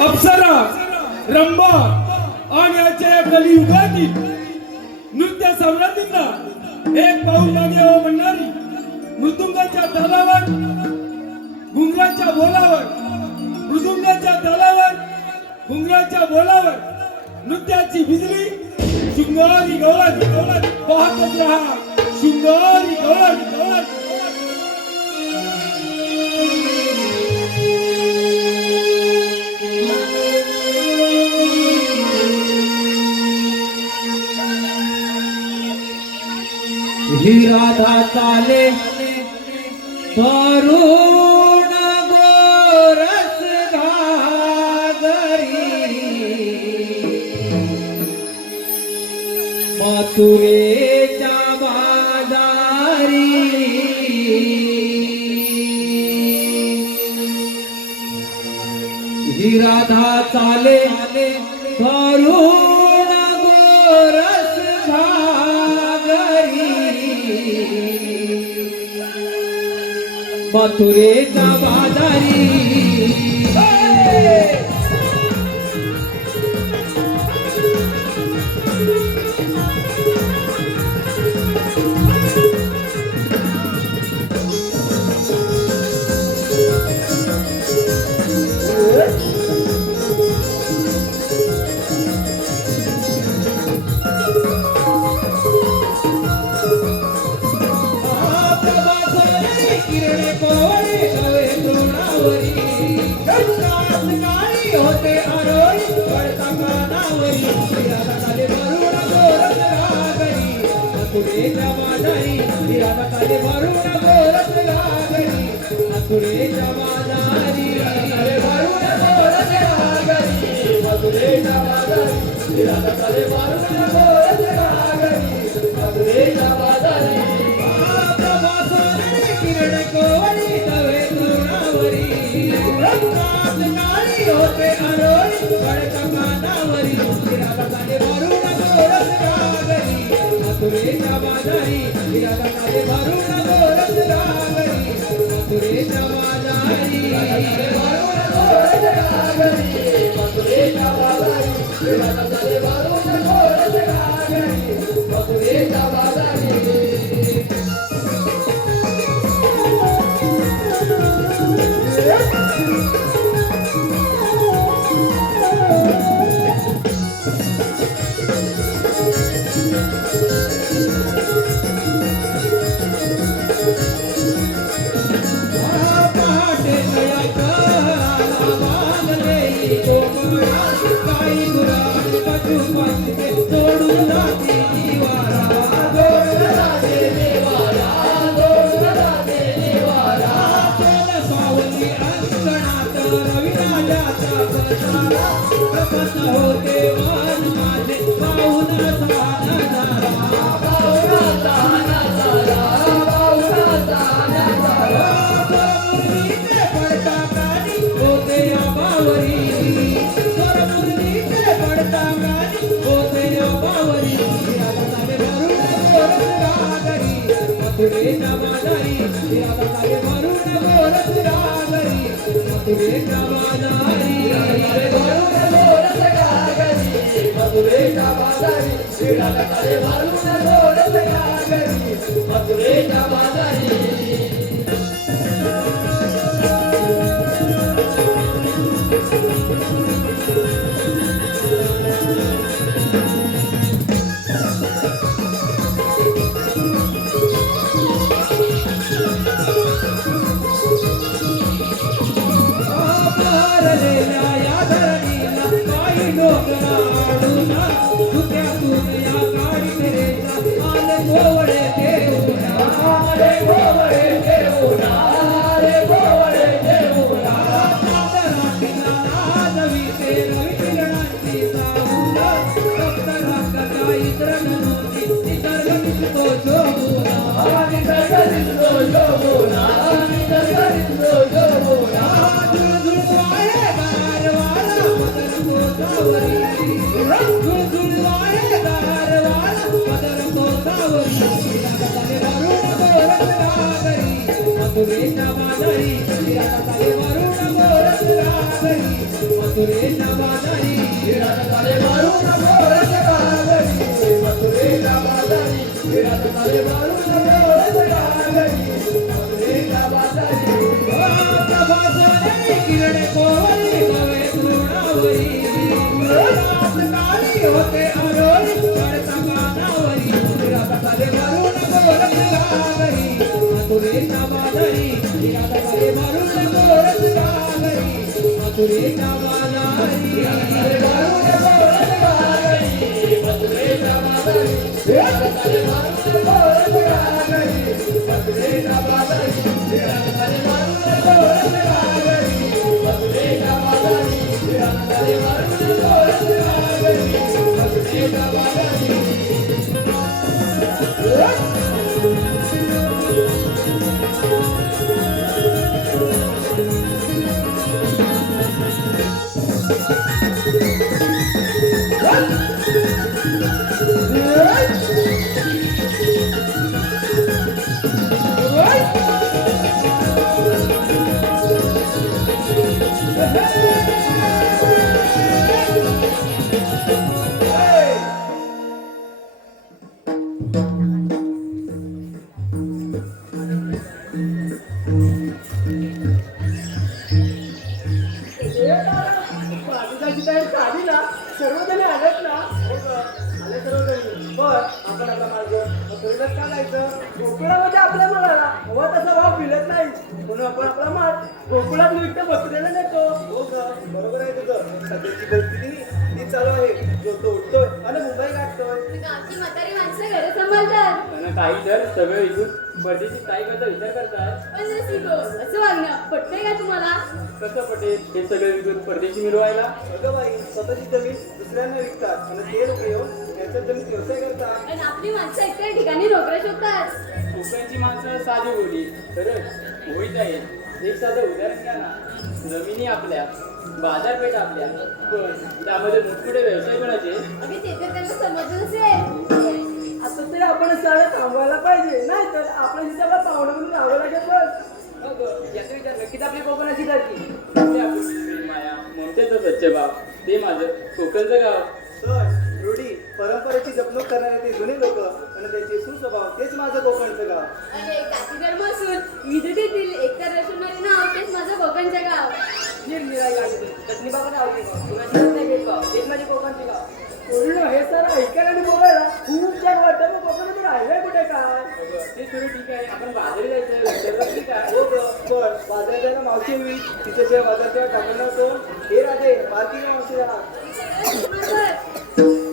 अप्सरा, रंभा आणि आजच्या या कलियुगातील नृत्य सम्राटींना एक पाऊल मागे हो म्हणणारी मृदुंगाच्या तालावर, घुंगराच्या बोलावर, मृदुंगाच्या तालावर, घुंगराच्या बोलावर नृत्याची बिजली शृंगारी गवळण गवळण पाहतच रहा. शृंगारी गवळण गवळण. ही राधा चाले तरुण गोरस घागरी मथुरेच्या बाजारी ही राधा चाले तरुण गोरस घागरी मथुरेच्या बाजारी. होते आरोळी पडता कानावरी राधाकाले भरून गोरस घागरी मथुरेच्या बाजारी. राधाकाले भरून गोरस घागरी मथुरेच्या बाजारी. राधाकाले भरून गोरस घागरी मथुरेच्या बाजारी. राधाकाले भरून गोरस घागरी मथुरेच्या बाजारी. किरण कोवळी तवे तोरणावरी होते आरोळी पडता कानावरी राधाकाले भरून गोरस घागरी मथुरेच्या बाजारी. राधाकाले भरून गोरस घागरी मथुरेच्या बाजारी. राधाकाले भरून गोरस घागरी मथुरेच्या बाजारी. राधाकाले भरून गोरस घागरी मथुरेच्या बाजारी. होते मान माझे पाहुणा पडता कानी होते या बावरी. पडता कानी होते या बावरी. राधाकाले भरून गोरस घागरी मथुरेच्या बाजारी. राधाकाले भरून गोरस घागरी मथुरेच्या बाजारी. राधाकाले भरून गोरस घागरी मथुरेच्या बाजारी. राधाकाले भरून गोरस घागरी मथुरेच्या बाजारी. मथुरेच्या बाजारी, राधाकाले भरून गोरस घागरी. घरी मथुरेच्या बाजारी विराट झाले भरून गोरसरा घरी मथुरेच्या बाजारी विराट झाले भरून गोरसरा घरी मथुरेच्या बाजारी प्रभासने किरणे कोवली भवे तृणावरी रात काळी होते आरोळी चढता कानावरी विराट झाले भरून गोरसरा घरी मथुरेच्या बाजारी विराट झाले भरून गोरसरा घरी मथुरेच्या बाजारी विराट झाले भरून गोरसरा घरी मथुरेच्या बाजारी विराट झाले भरून गोरसरा घरी मथुरेच्या बाजारी विराट झाले भरून गोरसरा घरी मथुरेच्या बाजारी विराट झाले भरून गोरसरा घरी मथुरेच्या बाजारी सर्वजण आलेत ना आले सर्वजण बर आपण आपला मार्ग मथुरेलाच का जायचं गोकुळामध्ये आपल्या मुलाला हवा तसा भाव मिळत नाही म्हणून आपण आपला माल गोकुळात विकत मथुरेला नेतो हो का बरोबर आहे तुझं सध्याची परिस्थिती ती चालू आहे जो तो उठतोय आणि मुंबई गाठतोय गावची म्हातारी माणसं घरे सांभाळतात आणि काही तर सगळं इथून परदेशी काय करता विचार करतात पण नसिको असं वागणं पटतंय का तुम्हाला कसं पटेल हे सगळं विकून परदेशी मिळवायला अगं बाई स्वतःची जमीन दुसऱ्यांना विकतात आणि ते लोक येऊन त्यांच्या जमीन व्यवसाय करतात आणि आपली माणसं इतर ठिकाणी नोकऱ्या शोधतात कोकणची माणसं साधी बोली खरंच होईत आहे एक साधं उदाहरण घ्या ना जमिनी आपल्या बाजारपेठ आपल्या पण त्यामध्ये मोठमोठे व्यवसाय कोणाचे अगदी ते तर त्यांना समजलं नसेल आता तरी आपण सगळं थांबवायला पाहिजे नाही तर आपण तिथे आपला पाहुणा म्हणून राहावं लागेल बस याचा विचार नक्कीच आपली कोकणाची जाती ते आपली माया ममतेचं सच्चे भाव ते माझं कोकणचं गाव सण रूढी परंपरेची जपणूक करणारे ते जुने लोक आणि त्यांचे सुस्वभाव तेच माझं कोकणचं गाव अरे जाती धर्म असून विविधतेतील एकता दर्शवणारे नाव तेच माझं कोकणचं गाव निरनिराळी गाडी चटणी बाबा आवडली कुणाची रत्न घेत गाव तेच माझे कोकणचे गाव पूर्ण हे सर ऐकायला आणि बोलायला खूप छान वाटतं मग कोकणामध्ये राहिलंय कुठे काय ते थोडं ठीक आहे आपण बाजारी जायचं ठीक आहे हो पण बाजारात जायला मावशी होईल तिच्याशिवाय बाजारच्या टाकलं नव्हतो हे राधे बाकी मावशी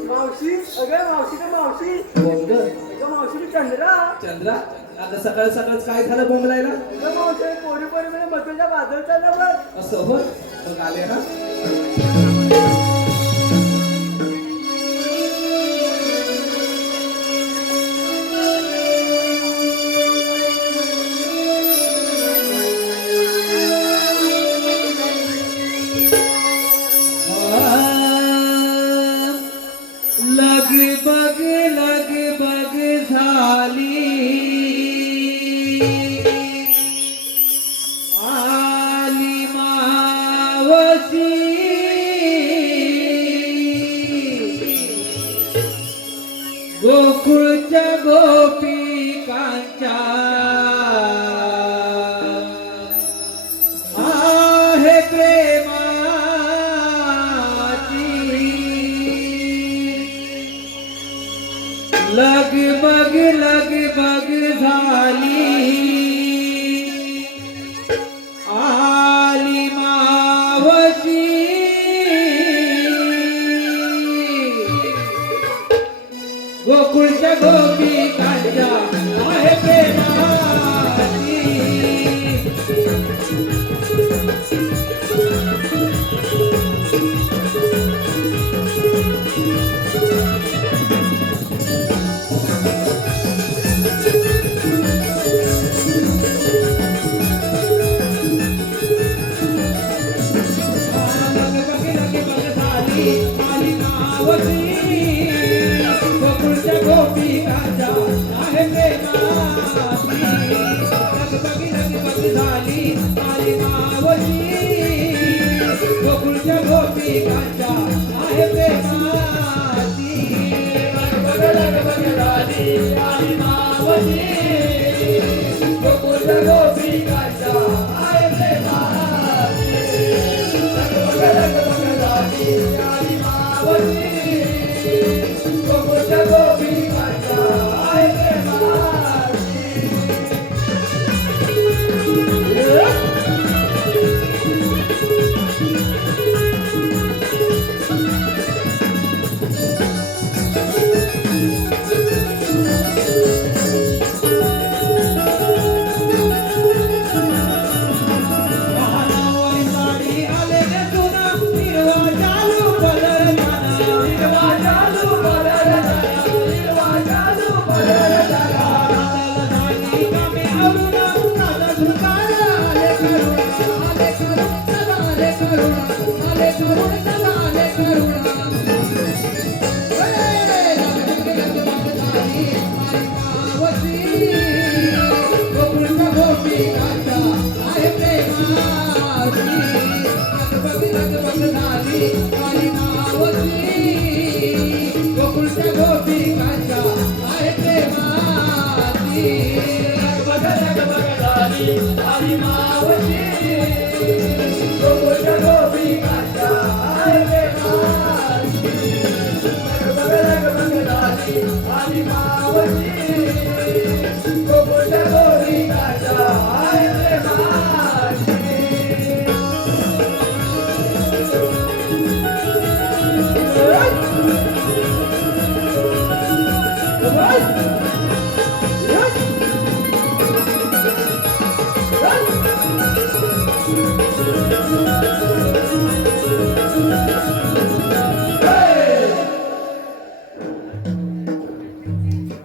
मावशी अगं मावशी का मावशी अगं मावशी चंद्रा आता सकाळ सकाळच काय झालं बोंबलायला अगं मावशी पोरी पोरी म्हणजे मथुरेच्या बाजार चाललं बघ असं होय मग आले ना लगबग झाली आली मावशी गोकुळच्या गोपिकांच्या आहे प्रेमाची लगबग झाली आली मावशी गोकुळच्या गोपिकांच्या आहे प्रेमाची गोपिकांच्या आहे प्रेमाची गोकुळच्या गोपिकांच्या आहे गोकुळच्या गोपिकांच्या आहे गोकुळच्या गोपिकांच्या आहे प्रेमाची गोकुळच्या गोपिकांच्या आहे गोकुळच्या गोपिकांच्या आहे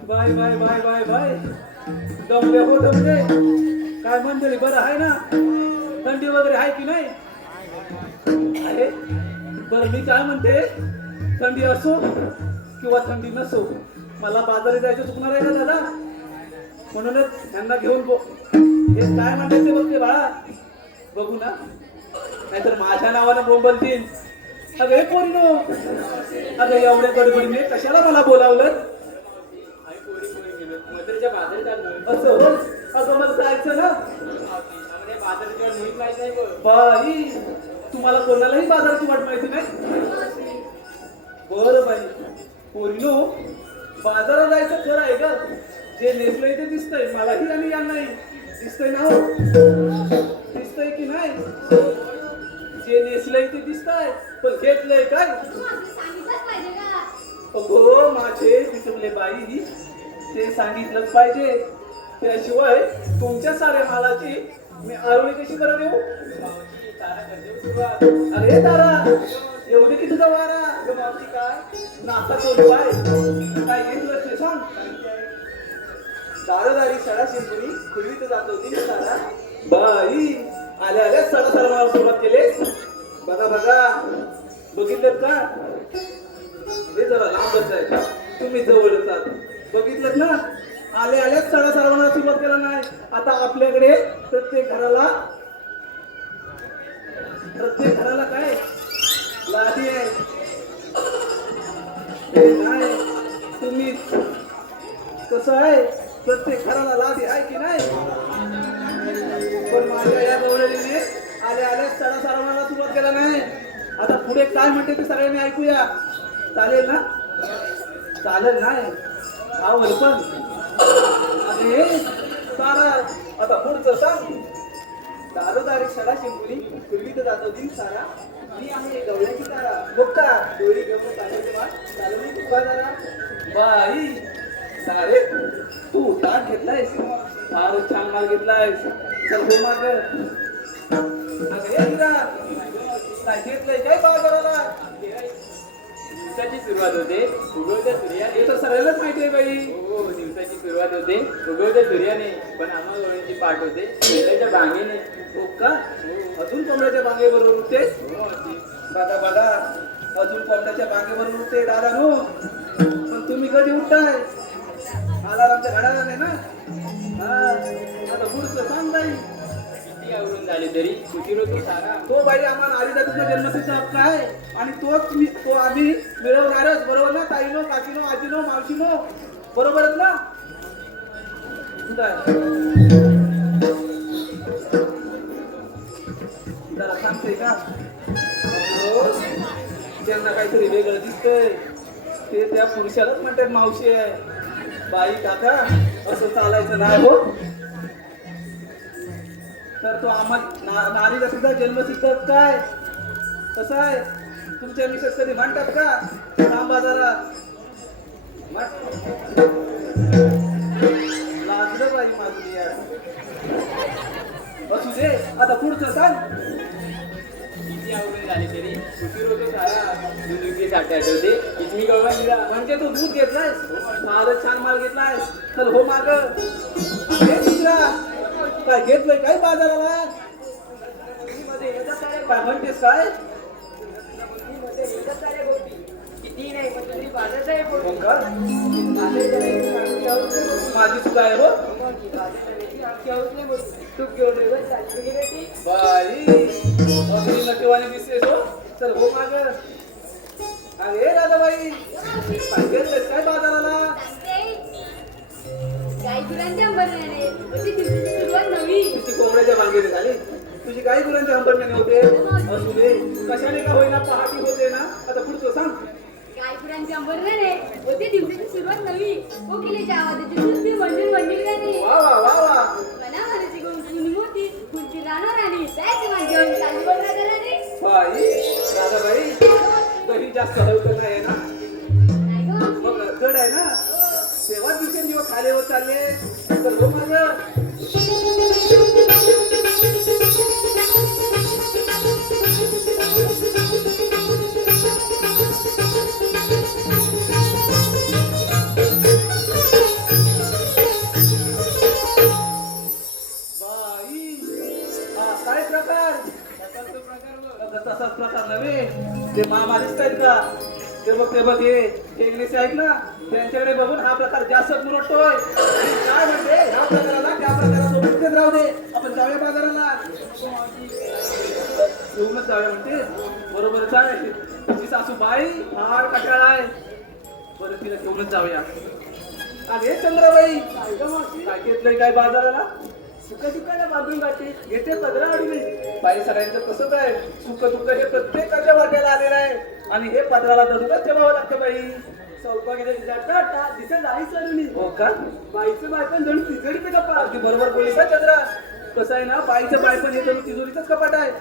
बाय बाय बाय बाय बाय दमले हो दमले काय म्हणते बरं आहे ना थंडी वगैरे आहे की नाही आहे बरं मी काय म्हणते थंडी असो किंवा थंडी नसो मला बाजारी जायचं चुकणार आहे का दादा म्हणूनच त्यांना घेऊन हे काय म्हणते ते बघते बाळा बघू ना नाहीतर माझ्या नावाने बोंबलतील अगं हे पोरीनो अगं एवढ्या गडबडीने कशाला मला बोलावलं मथुरेच्या बाजारात आलो. असं अगं मला जायचं ना त्यामध्ये बाजाराची वाट मुळीच माहित नाही बघ. बाई तुम्हाला कोणालाही बाजाराची वाट माहिती नाही बरं बाई पोरीनो बाजारात जायचं खरं आहे का जे नेसलंय ते दिसतंय मलाही आणि यांनाही दिसतंय ना हो दिसतंय की नाही जे नेसलंय ते दिसतंय पण घेतलंय काय सांगितलंच पाहिजे का अगो माझे पिटुकले बाई ते सांगितलंच पाहिजे त्याशिवाय तुमच्या साऱ्या मालाची मी आरोळी कशी करत येऊ मावशी, तारा करते सुरुवात. अरे तारा एवढे की तुझा वारा अगं मावशी काय नाता कोण काय घेतलं ते सांग दारोदारी सडा शिंपुरी पूर्वी तर जात होती ना तारा बाई आल्या आल्या सडा सरमाला सुरुवात केले बघा बघा बघितलं का हे जरा लांबच आहे तुम्ही जवळच आहात बघितलं ना आले आल्याच सडा सरमाला सुरुवात केला नाही आता आपल्याकडे प्रत्येक घराला काय लादी आहे हे नाही तुम्ही कसं आहे प्रत्येक घराला लादी आहे की नाही पण माझ्या या गवळणीने आले आले सडा सरमाला सुरुवात केला नाही आता पुढे काय म्हणते ते सगळ्यांनी ऐकूया चालेल ना चालेल नाही आवड पण अरे सारा आता पुढचं सांग दारोदारी सडा शिंपुरी पूर्वी तर जातो दिन सारा मी आहे गवळ्याची तारा बघता दोरी घेऊन चालवली तुका जरा बाई सारे तू ताट घेतलायस फारच छान माल घेतलायस चल हो माग काय घेतलंय काय बाजाराला दिवसाची सुरुवात होते उगवत्या सूर्याने. हे तर सगळ्यालाच माहिती आहे बाई हो दिवसाची सुरुवात होते उगवत्या सूर्याने पण आम्हा गवळ्यांची पाठ होते कोंबड्याच्या बांगेने. हो का अजून कोंबड्याच्या बागेबरोबर उठते हो, दादा दादा अजून कोंबड्याच्या बागेबरोबर उठते दादा नो पण तुम्ही कधी उठताय अलारामच्या घड्याला नाही ना हा आता पुढचं सांग बाई किती आवरून झाले तरी सुखी होतो सारा. तो बाई आम्हाला नारीचा तुझा जन्मसिद्ध हक्क आहे आणि तो आम्ही मिळवणारच, बरोबर ना ताईनो, काकीनो, आजीनो, मावशीनो, बरोबरच ना? जरा सांगते का हो, त्यांना काहीतरी वेगळं दिसतंय, ते त्या पुरुषालाच म्हणतात मावशी आहे. बाई काका असं चालायचं नाही हो. तर तो आम्हाला नारीचा सुद्धा जन्मसिद्ध काय कसं आहे? तुमच्या मिसेस कधी म्हणतात का थांबा जरा लाजलं बाई माझी यार. असू दे, आता पुढचं सांग. किती आवरून झाले तरी सुखी होतो सारा. दूध साठी आठवते किती गव्हा दिला. म्हणजे तू दूध घेतलायस, फारच छान माल घेतलायस. चल हो माग दुसरा काय घेतलंय काय बाजाराला? काय म्हणतेस काय? किती नाही पण तुम्ही बाजारात आहे बोल. हो का? माझी चुका आहे हो. तूप घेऊन ये बस, चालली गेली ती. बाई अगदी नटेवाने दिसतेस हो. चल हो माग. अरे राधाबाई काय घेतलंयस काय बाजाराला? गाई गुरांच्या अंबरण्याने होती दिवसाची सुरुवात नवी. तिची कोंबड्याच्या मागेने झाली. तुझी काही गुरांच्या अंबरण्याने होते. असू दे, कशाने का होईना पहाटी होते ना. आता पुढचं सांग. गाई गुरांच्या अंबरण्याने होती दिवसाची सुरुवात नवी. कोकिलेच्या आवाजाची सुस्ती मंडून मंडून गाणी. वा वा वा वा. मनामनाची गुंफून मोती खुर्ची राहणार आणि जायचे मान घेऊन चालली बघा घराने. बाई राधाबाई दही जास्त हलवत नाही ना. नाही गं. मग जड आहे ना. तेव्हा दिवसेंदिवस खाली होत चालले. तर हो माझं काय प्रकार? तसाच प्रकार नव्हे. ते मामा दिसतायत का? ते बघ हे इंग्लिश आहेत ना, त्यांच्याकडे बघून हा प्रकार जास्त मुरटतोय. काय म्हणते ह्या प्रकाराला त्या प्रकारासोबत राहू दे, आपण जाऊया बाजाराला. घेऊनच जाऊया म्हणते. बरोबरच आहे. तुझी सासूबाई फार कटाळा आहे. बरं तिला घेऊनच जाऊया. अरे चंद्राबाई काय घेतलंय काय बाजाराला? सुका सुकाला बांधून गाठी घेते 15 अडीने. बाई सगळ्यांचं कसं आहे, सुख दुःख हे प्रत्येकाच्या वाट्याला आलेलं आहे आणि हे पदराला धरूनच ठेवावं लागतं बाई. सौभाग्य जातात दिसत आई चढून. हो का? बाईचं बायपण जणू तिजडीचं कपा. अगदी बरोबर बोलली का चंद्रा? कसं आहे ना, बाईचं बायपण हे जणू तिजोरीचंच कपाट आहे.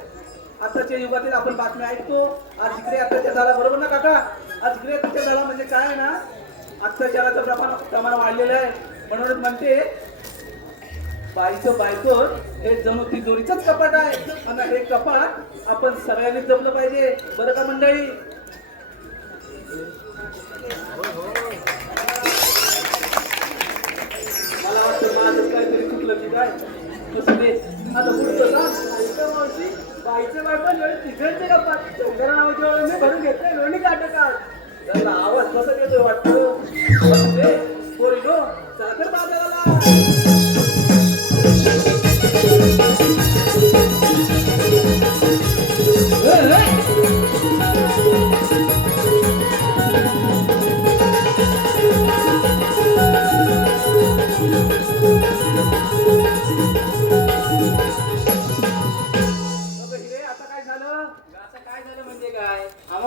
आताच्या युगातील आपण बातम्या ऐकतो. आज इकडे अत्याचार झाला, बरोबर ना काका? आज इकडे अत्याचार झाला म्हणजे काय आहे ना, अत्याचाराचं प्रमाण वाढलेलं आहे. म्हणूनच म्हणते बाईचं बायकोर हे जणू तिजोरीचंच कपाट आहे आणि हे कपाट आपण सगळ्यांनी जपलं पाहिजे, बरं का मंडळी? मला वाटतं माझं काहीतरी चुकलं की काय. कसं दे आता पुढचं सांग. ऐका मावशी, बाईचं बायपण जणू तिजडीचं कपाट. शंकरा नावाची ओळख भरून घेतलंय लोणी काटकात. जरा आवाज कसा देतोय वाटतं. असू दे पोरीनो, चला तर बाजाराला.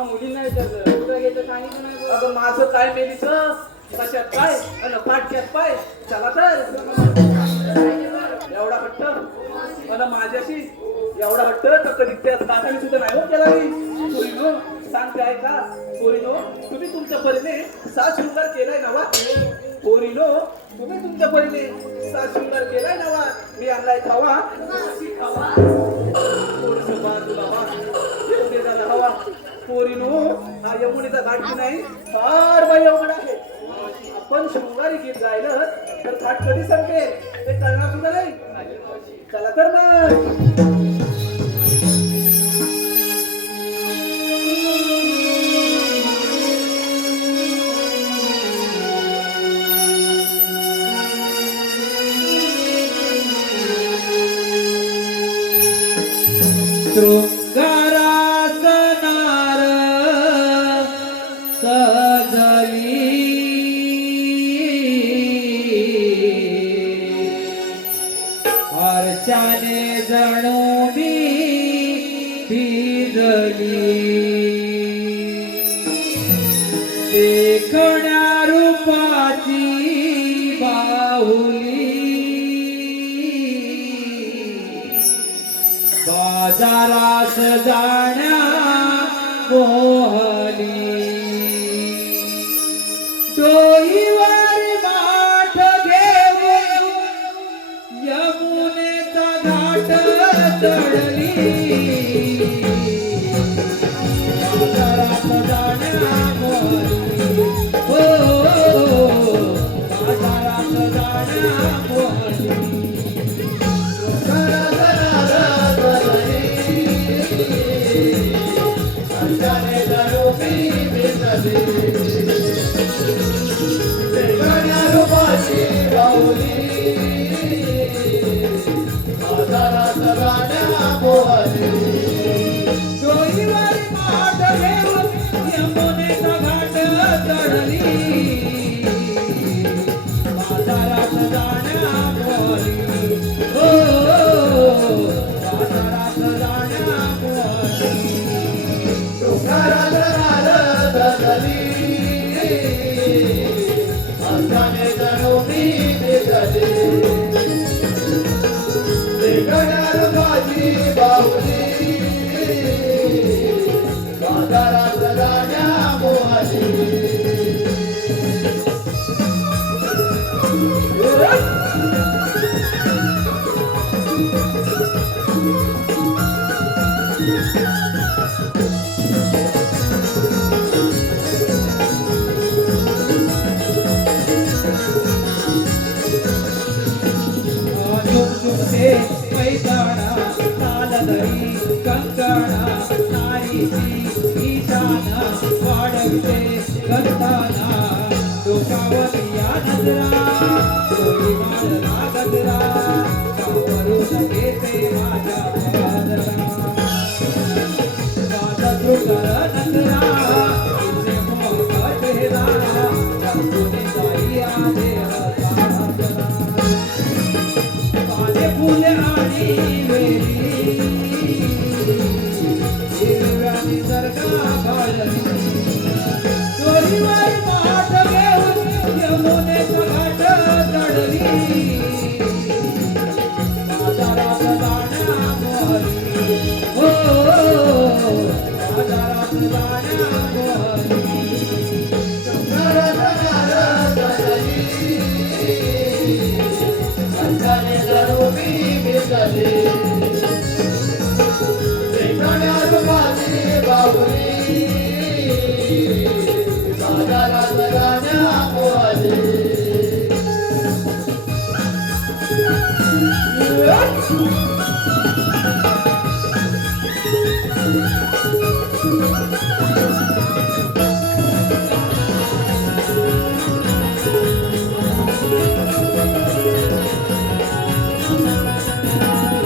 मुलींना विचारलं कुठं घेतं सांगितलं नाही. अगं माझं काय मेलीचं, कशात काय आणि पाटक्यात पाय. चला तर. एवढा हट्ट आणि माझ्याशी एवढा हट्ट तर कधी त्या काकाने सुद्धा नाही हो केला मी. पोरीनो सांगते ऐका. पोरीनो तुम्ही तुमच्या परीने साज शृंगार केलाय नवा. पोरीनो तुम्ही तुमच्या परीने साज शृंगार केलाय नवा. मी आणलाय खावा. खावा थोडस बाजूला वा. येऊ दे झाला हवा. पोरीनो हा यमुनेचा घाट की नाही, फार बाई अवघड आहे. आपण शृंगारी गीत गायलं तर घाट कधी संपेल ते कळणार सुद्धा नाही. चला तर मग. जाण्या मोहनी डोईवर माठ घेऊन यमुनेचा घाट चढली बाजारात जाण्या मोहनी हो बाजारात जाण्या मोहनी डोईवर माठ घेऊन यमुनेचा घाट चढली बाजारात जाण्या मोहनी हो बाजारात जाण्या मोहनी झुमझुमते मैदाना तालदरी कंकणा नारीची ईशाना वाढविते गंधाना डोकावती या नजरा डोळी माळला गजरा कावरून घेते माझ्या बाजरा माझा तृकार नजरा तुझे मोह चेहरा रंगून जाई आले फुले आणि वेली हिरव्या निसर्गा घालली डोईवर माठ घेऊन यमुनेचा घाट चढली बाजारात जाण्या मोहनी हो बाजारात जाण्या मोहनी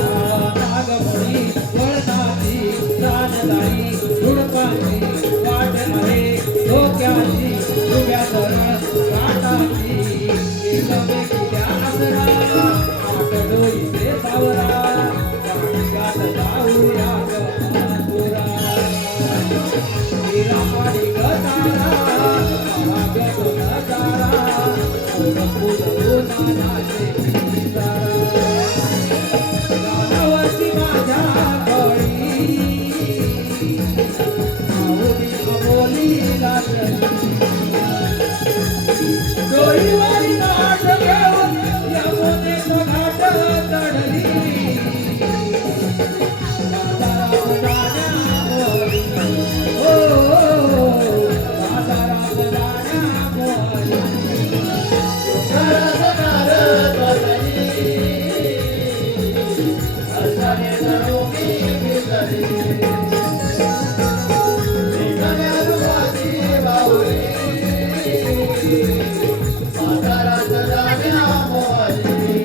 नागमणी वळणाची रानदारी झुडपाची वाट आहे डोक्याची उभ्या धरण काटाची एकमेकीच्या आसरा आठडोईचे सावरा गात जाऊया गपुरा हिरापाडी गजारा भागत नजारा फुलवून नाचे पिसारा गावाची माझ्या गळी माऊली बोली लागली डोईवारी नाट घेऊन यमुनेचा घाट चढली बाजारात जाण्या मोहनी हो बाजारात जाण्या मोहनी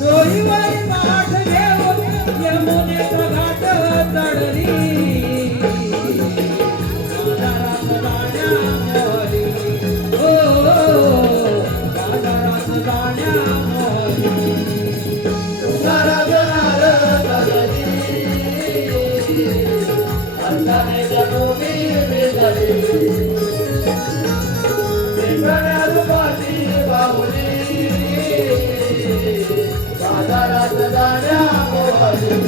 डोईवर माठ घेऊन यमुनेचा घाट चढली बाजारात जाण्या मोहनी हो बाजारात जाण्या मोहनी बाजारात जाण्या मोहनी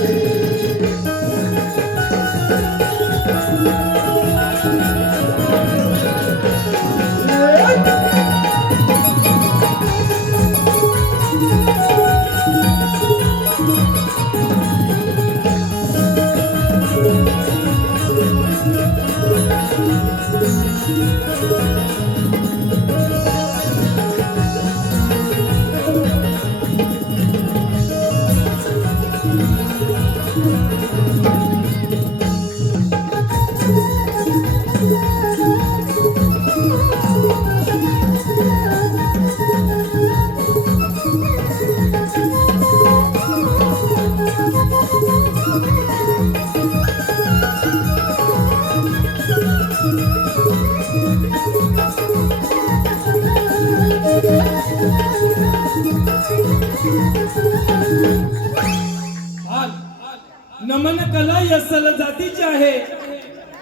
नमन कला या सल जातीची आहे,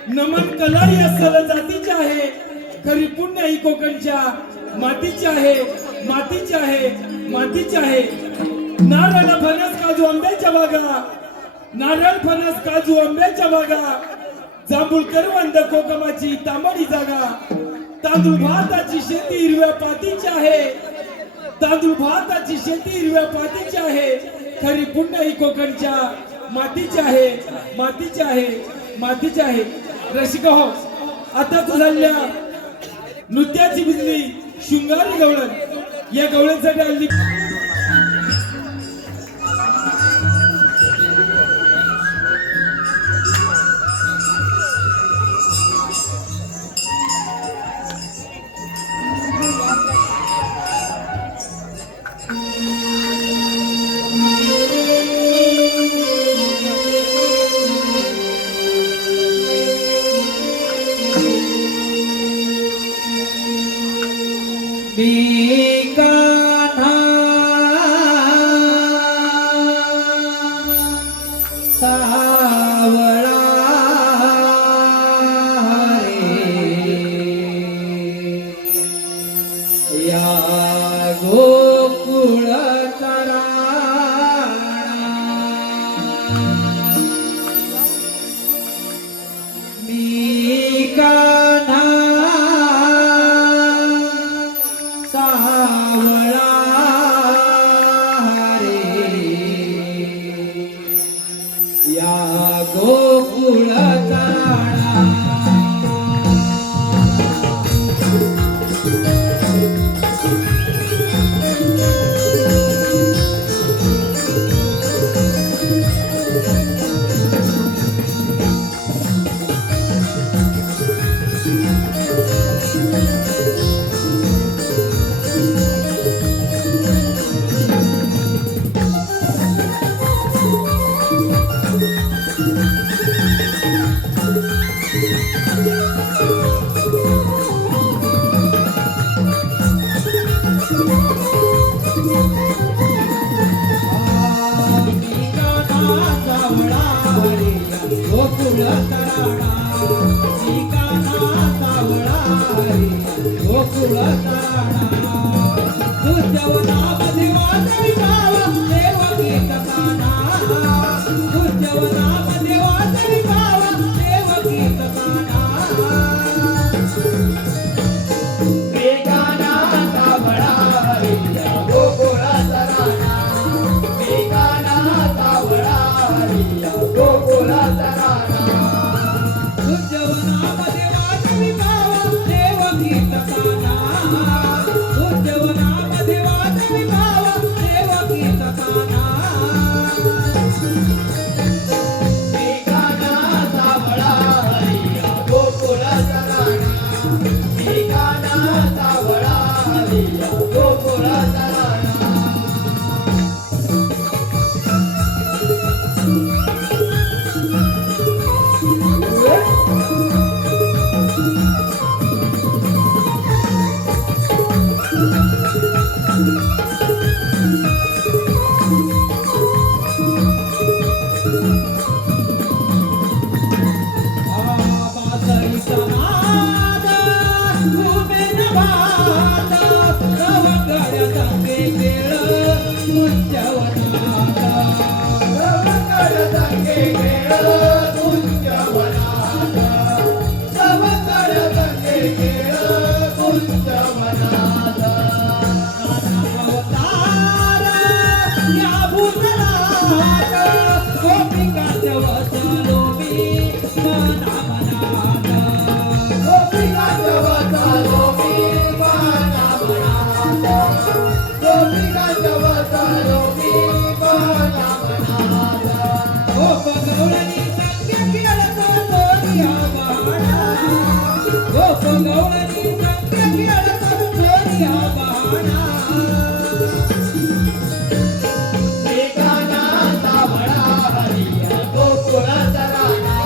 नमन कला या सल जातीची आहे, खरी पुण्य ही कोकणच्या मातीची आहे, मातीची आहे, मातीची आहे. नारळ फणस काजू आंब्याच्या बागा, नारळ फणस काजू आंब्याच्या बागा, जांभूळ करवंद कोकमाची तांबडी जागा, तांदूळ भाताची शेती हिरव्या पातीची आहे, तांदूळ भाताची शेती हिरव्या पातीची आहे, खरी पुण्य ही कोकणच्या मातीची आहे, मातीची आहे, मातीची आहे. रसिका हो, आता झालेल्या नृत्याची बिजली शृंगारी गवळण, या गवळणसाठी हल्ली कान्हा सावळा रे या गोकुळ मी कान्हा सावळा रे या गोकुळ गोकुळाचा राणा गवळणी संग खेळतात फेऱ्या बहाणा. एकानाचा वडा हरिया गोकुळाचा राणा.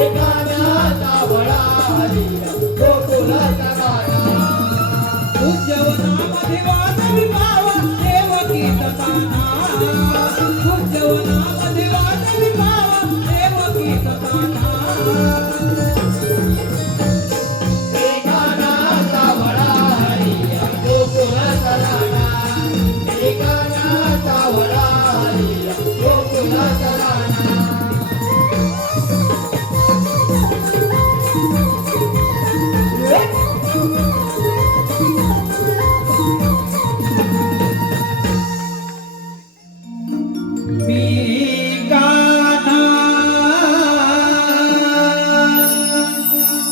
एकानाचा वडा हरिया गोकुळाचा राणा. उज्जवनामध्ये वाजवी मावा देवकीचा ताना. उज्जवनामध्ये वाजवी मावा देवकीचा ताना. एकानाचा वडा हरिया गोकुळाचा राणा. एकानाचा वडा हरिया गोकुळाचा राणा. मी गाना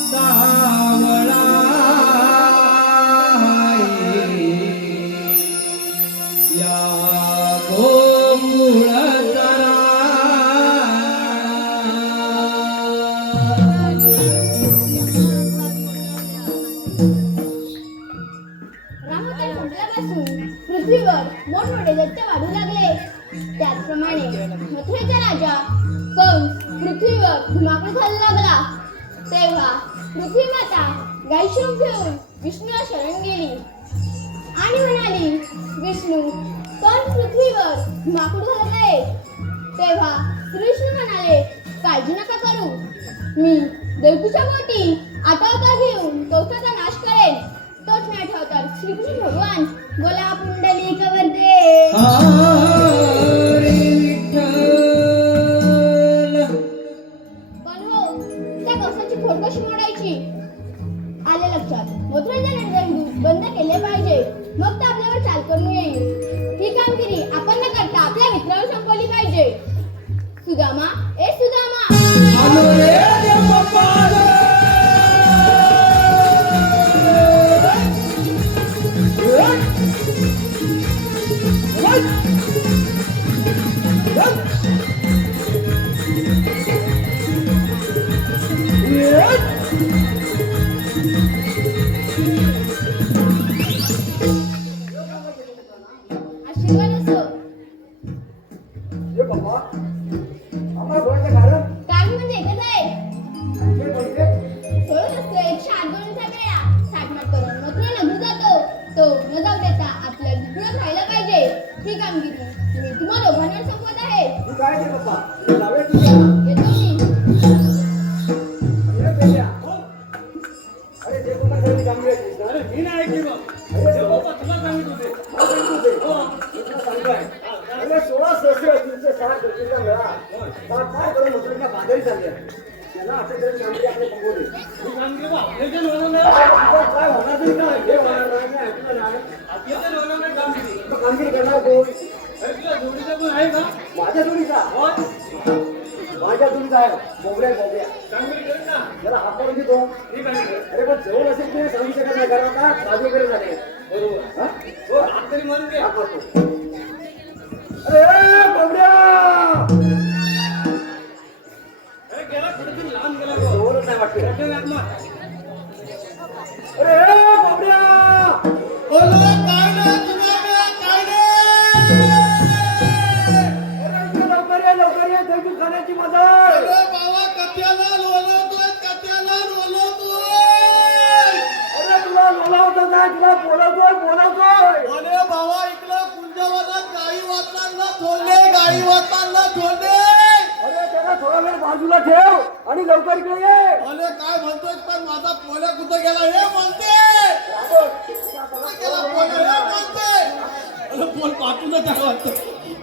सावळा आहे. या गोकुळाचा रामावतार संपल्यापासून पृथ्वीवर मोठमोठे दैत्य वाढू लागले. त्याचप्रमाणे मथुरेचा राजा कंस पृथ्वीवर धुमाकूळ घालू लागला. तेव्हा पृथ्वी माता गायशूम घेऊन विष्णूला शरण गेली आणि म्हणाली, विष्णू, कंस पृथ्वीवर धुमाकूळ घालत आहे. तेव्हा श्रीविष्णू म्हणाले, काळजी नका करू, मी देवकीच्या पोटी आठवता घेऊन कौसाचा नाश करेन. तोच मी आठवतात श्रीकृष्ण भगवान. बोला पुंडलिक वरदे. हरे विठ्ठल. पण हो, त्या कौसाची खोड कशी मोडायची? आले लक्षात. मथुरेचे रणरंगदूत बंद केले पाहिजे, मग तर आपल्यावर चाल करून येईल. ही कामगिरी आपण न करता आपल्या मित्रावर संपवली पाहिजे. सुदामा, ए सुदामा, आलो रे देव बाप्पा, आलो रे. आशीर्वाद असो. ये बाबा आम्हाला बोलायचं कारण कारण म्हणजे एकच आहे. हे बोलते सोडत असतो 108 गोळींचा वेळा साठमाट करून मथुरा नगरी जातो. तो न जाऊ देता आपल्या विघ्नात राहायला पाहिजे. ही कामगिरी मी तुम्हा दोघांवर संपवत आहे. तू काय ते बाबा जावे तुझ्या येतो मी. हे बेल्या अरे जे कोणा घरी काम करायची अरे मी नाही ऐकली बा. अरे ते बाबा तुला सांगित होते. हा सांगतो ते मी तुला सांगतोय अरे 16 सहस्र 360 गोष्टीचा मेळा काय करून मुद्रेच्या बाजारी झाली त्याला असं तरी कामगिरी आपले बघवले मी सांगितलं बा, आपल्याच्या लोणावळा काय होणार नाही ना हे होणार नाही मी ऐकलं नाही आपल्याच्या लोणावळा कामगिरी. मग कामगिरी करणार कोण अरे तुला जोडीचा कोण आहे का? माझ्या जोडीचा होय. माझ्या जोडीचा आहे बोबड्या बोबड्या कामगिरी कर ना. जरा हात करून देतो ठीक आहे कर. अरे पण जवळ असेल ते सांगू शकत नाही कारण आता साधू वगैरे झाले बरोबर. हा? हो, हात तरी मारून घे. हात मारतो. अरे बोबड्या अरे गेला कुठेतरी लांब गेला तो. जवळच नाही वाटते कुठे हात मार. अरे बोबड्या बोलो काय ना तुला काय अरे इकडे लवकर ये जैतून खाण्याची मदत बाबा कथ्याला लोलवतोय, कथ्याला लोलवतोय. अरे तुला बोलावतो नाही तुला बोलवतोय अरे बाबा इकडं कुंजवनात गाई वाचताना थोडले, गाई वाचताना थोडले. अरे त्याला थोडा वेळ बाजूला ठेव आणि लवकर इकडे ये अरे काय म्हणतोय पण माझा पोल्या कुठं गेला हे म्हणते. कुठं गेला पोल्या हे म्हणते. अरे पोल पाठवूनच आहे वाटतं.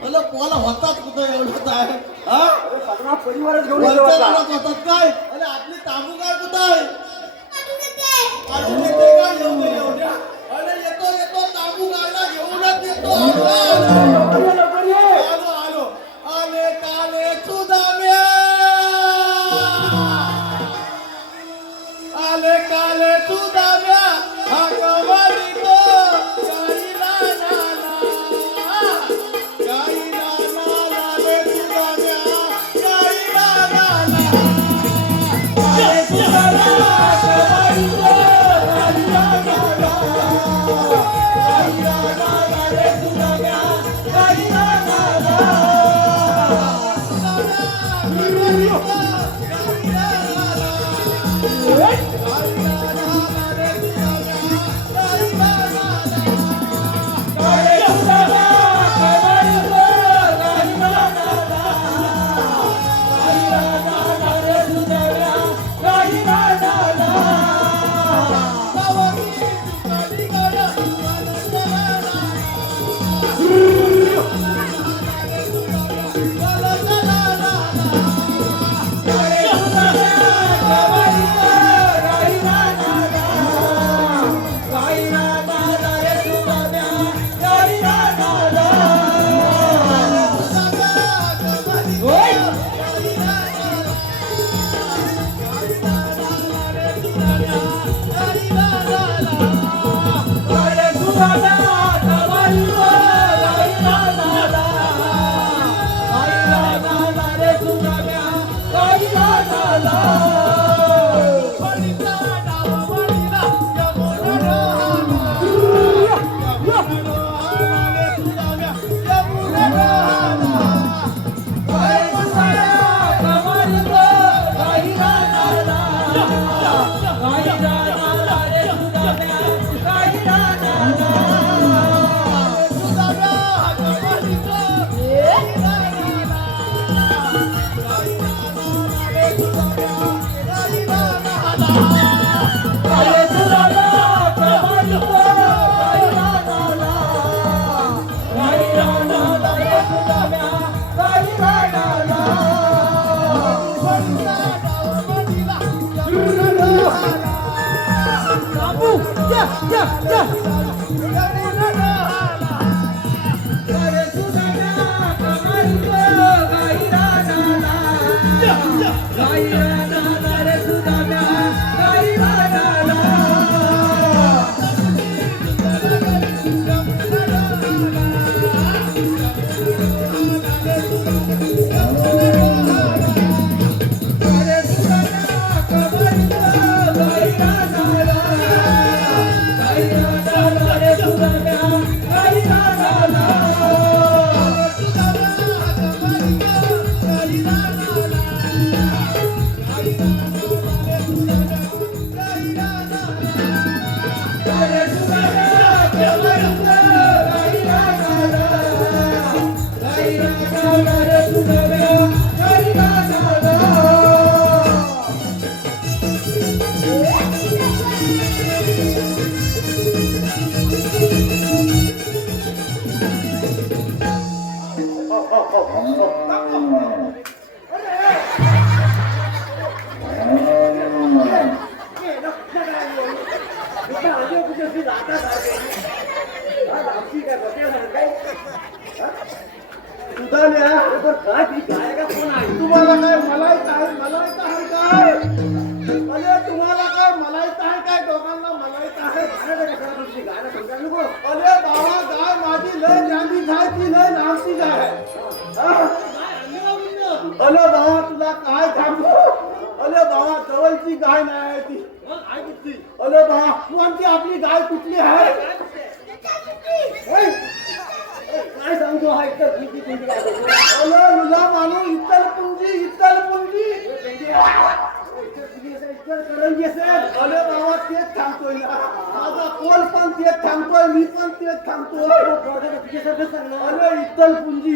अरे पोला होतात कुठं एवढं आहे हा? अरे सगळा परिवारच घेऊन वरच्या येतो आता. रानात होतात काय? अरे आपली तांबूगार कुठं आहे? पाठवून येते का एवढ्या? अरे येतो तांबूगारला घेऊनच येतो. लवकर ये आलो आले काले सुदाम्या, आले काले सुदाम्या, हा कवाली तो गाईला नाला, गाईला नाला रे सुदाम्या, गाईला नाला. आले सुदाम्या, कवाली तो तुम्हाला काय मलायच आहे काय अरे तुम्हाला काय मलायच आहे काय दोघांना मलायच आहे अरे बाबा गाय माझी लय जांभी जायची लय लांबची जाय अरे बाबा तुला काय सांगू अरे बाबा जवळची गाय नाही आहे ती अरे बाबा कोणती आपली गाय कुठली आहे काय सांगतो हा इतर अरे लुला मानू इतर पुंजी अरे बाबा तेच सांगतोय ना माझा कोल पण तेच सांगतोय मी पण तेच सांगतोय अरे इत्तल पुंजी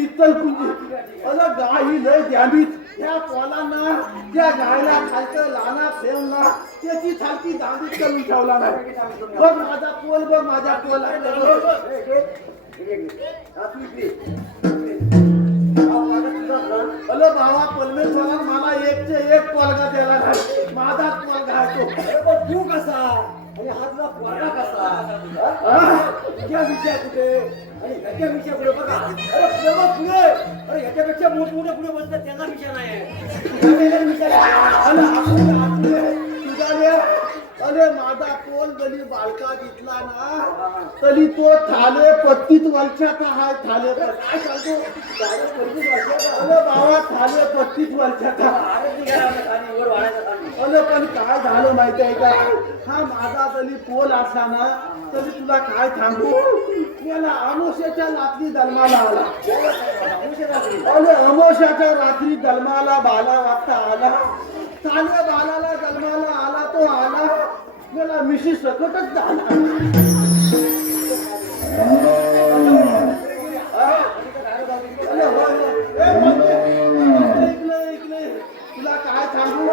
अरे गाय ही लय द्यावीत त्या कोलांना त्या गायला खालचं लाना ठेवला त्याची सारखी दांडीत करून ठेवला नाही बघ माझा कोल अरे बाबा परमेश्वरानं मला एकचे एक पोलगा द्यायला नाही माझाच पोलगा आहे तो तू कसा आणि हा तुला पोलगा कसा या विषय कुठे आणि ह्याच्या विषय पुढे बघा अरे पुढे अरे ह्याच्यापेक्षा मोठमोठे पुढे बसतात त्यांना विषय नाही अरे माझा कोल जरी बालका दिसला ना तरी तो थाले 35 वर्षाचा हाय थाले काय सांगतो अरे बाबा थाले 35 वर्षाचा अरे पण काय झालं माहिती आहे का हा माझा तरी पोल असा ना तरी तुला काय सांगू याला अमावस्याच्या रात्री जन्माला आला अरे अमावस्याच्या रात्री जन्माला 12 वाजता आला थाले बालाला जन्माला आला मला मिशी सकटच झाला तुला काय सांगू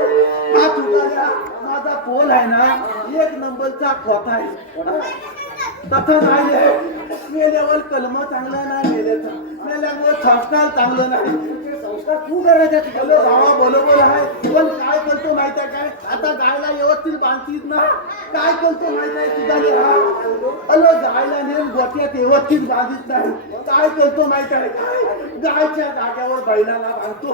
हा तुझा माझा पोल आहे ना एक नंबरचा खोटा आहे तसं नाही मेल्यावर कलम चांगला नाही मेल्याचा मेल्यावर संस्कार चांगलं नाही संस्कार तू करायचे भावा बरोबर आहे पण काय करतो माहिती आहे काय आता गायला व्यवस्थित बांधतीस ना काय करतो माहिती आहे तुझा हा अलो गायला नेम गोट्यात व्यवस्थित बांधित नाही काय करतो माहिती आहे काय गायच्या जागेवर बैलाला बांधतो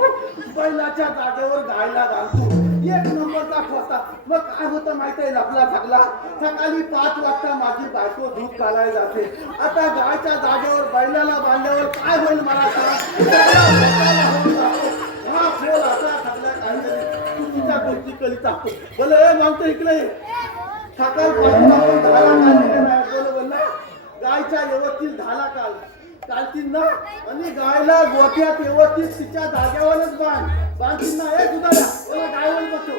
बैलाच्या जागेवर गायला बांधतो एक नंबरचा खोता मग काय होतं माहिती आहे लपला थकला सकाळी 5 वाजता माझी बायको दूध काढायला जाते आता गायच्या जागेवर बैलाला बांधल्यावर काय होईल मला सांग हा फोन असा थकला काहीतरी चुकीच्या गोष्टी करीत असतो बोले मागतो इकडे सकाळपासून आपण धारा काढलेला नाही बोल ना गायच्या व्यवस्थित धारा काढतील ना आणि गायला गोठ्यात व्यवस्थित तिच्या जागेवरच बांधतील ना हे सुद्धा बोला गायवर बसतो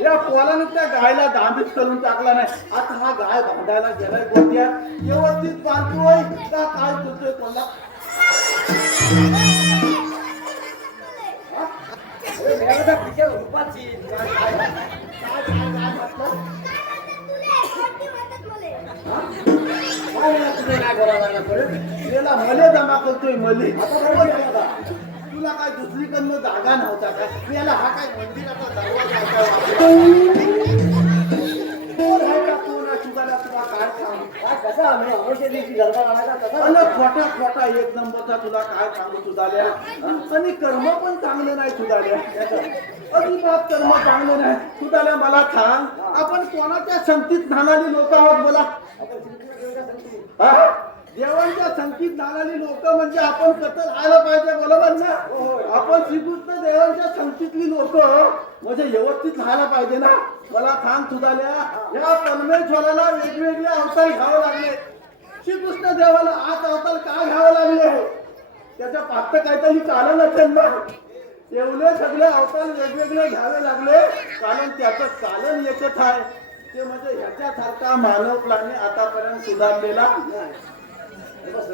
या पोलानं त्या गायला दांडीत करून टाकला नाही आता हा गाय बांधायला गेलाय गोट्यात व्यवस्थित बांधतोय का काय करतोय कोणला मले जमा करतोय मले तुला काय दुसरीकडनं जागा नव्हता काय याला हा काय मंदिराचा दरवाजा खोटा खोटा एक नंबरचा तुला काय सांगू सुधारल्या आणि कर्म पण चांगलं नाही सुधारल्या अजिबात कर्म चांगलं नाही सुधारल्या मला सांग आपण कोणाच्या संगतीत नाणारी लोक आहोत बोला देवांच्या संगतीत नाणारी लोक म्हणजे आपण कसं राहायला पाहिजे बरोबर ना आपण श्रीकृष्ण देवांच्या संगतीतली लोक म्हणजे व्यवस्थित राहायला पाहिजे ना मला सांग सुधारल्या या परमेश्वराला वेगवेगळे अवतार घ्यावे लागले श्रीकृष्ण देवाला 8 अवतार का घ्यावे लागले त्याच्या पात्र काहीतरी कारण असेल ना एवढे सगळे अवतार वेगवेगळे घ्यावे लागले कारण त्याचं कारण एकच आहे ते म्हणजे ह्याच्यासारखा मानव प्राणी आतापर्यंत सुधारलेला भले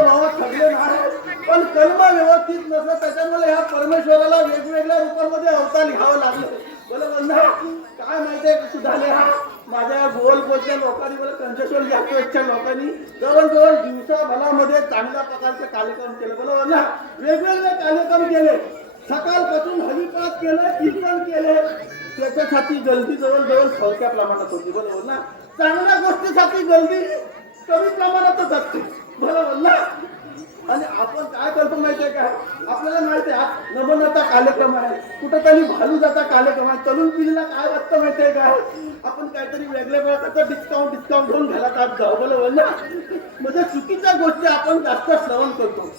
बाबा सगळे नाही पण कर्म व्यवस्थित नसतं त्याच्यामुळे ह्या परमेश्वराला वेगवेगळ्या रूपामध्ये अवतार घ्यावं लागलं बरोबर ना काय माहितीये सुधारले हा माझ्या बोलच्या लोकांनी मला कंचेश्वर यात्रेच्या लोकांनी जवळजवळ दिवसाभरामध्ये चांगल्या प्रकारचे कार्यक्रम केले बरोबर ना वेगवेगळे कार्यक्रम केले सकाळपासून हरिपाठ केलं कीर्तन केले त्याच्यासाठी गर्दी जवळजवळ थोडक्या प्रमाणात होती बरोबर ना चांगल्या गोष्टीसाठी गर्दी कमी प्रमाणातच असते बरोबर ना आणि आपण काय करतो माहितीये काय आपल्याला माहितीये आज नवनाथा कार्यक्रम आहे कुठेतरी भालूजाचा कार्यक्रम आहे तरुण पिढीला काय वाटतं माहितीये काय आपण काहीतरी वेगळ्या प्रकारचं डिस्काउंट घेऊन घ्यायला जात जाऊ बरोबर ना म्हणजे चुकीच्या गोष्टी आपण जास्त श्रवण करतो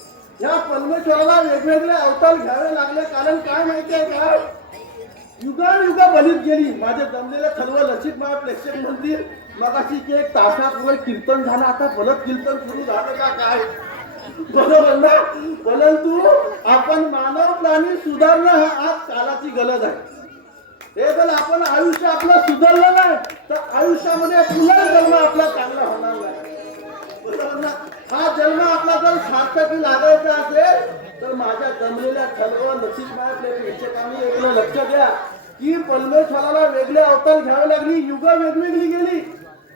या परमेश्वराला वेगवेगळे अवतार घ्यावे लागले कारण काय माहितीये काय युगा बलीत गेली माझे जमलेलं सर्व लसितमाळ प्रेक्षक मंदिर मगाशी एक तासापूर्वी कीर्तन झालं आता परत कीर्तन सुरू झालं का काय बरोबर ना परंतु आपण मानव प्राणी सुधारणं हा आज कालाची गरज आहे हे जर आपण आयुष्य आपलं सुधारलं नाही तर आयुष्यामध्ये पुनर्जन्म आपला चांगला होणार नाही बरोबर ना? हा जन्म आपला जर सार्थकी लागायचा असेल तर माझ्या जमलेल्या खलव नशीब आपल्या प्रेक्षकांनी एकलं लक्ष द्या की परमेश्वराला वेगळे अवतार घ्यावे लागली, युग वेगवेगळी गेली.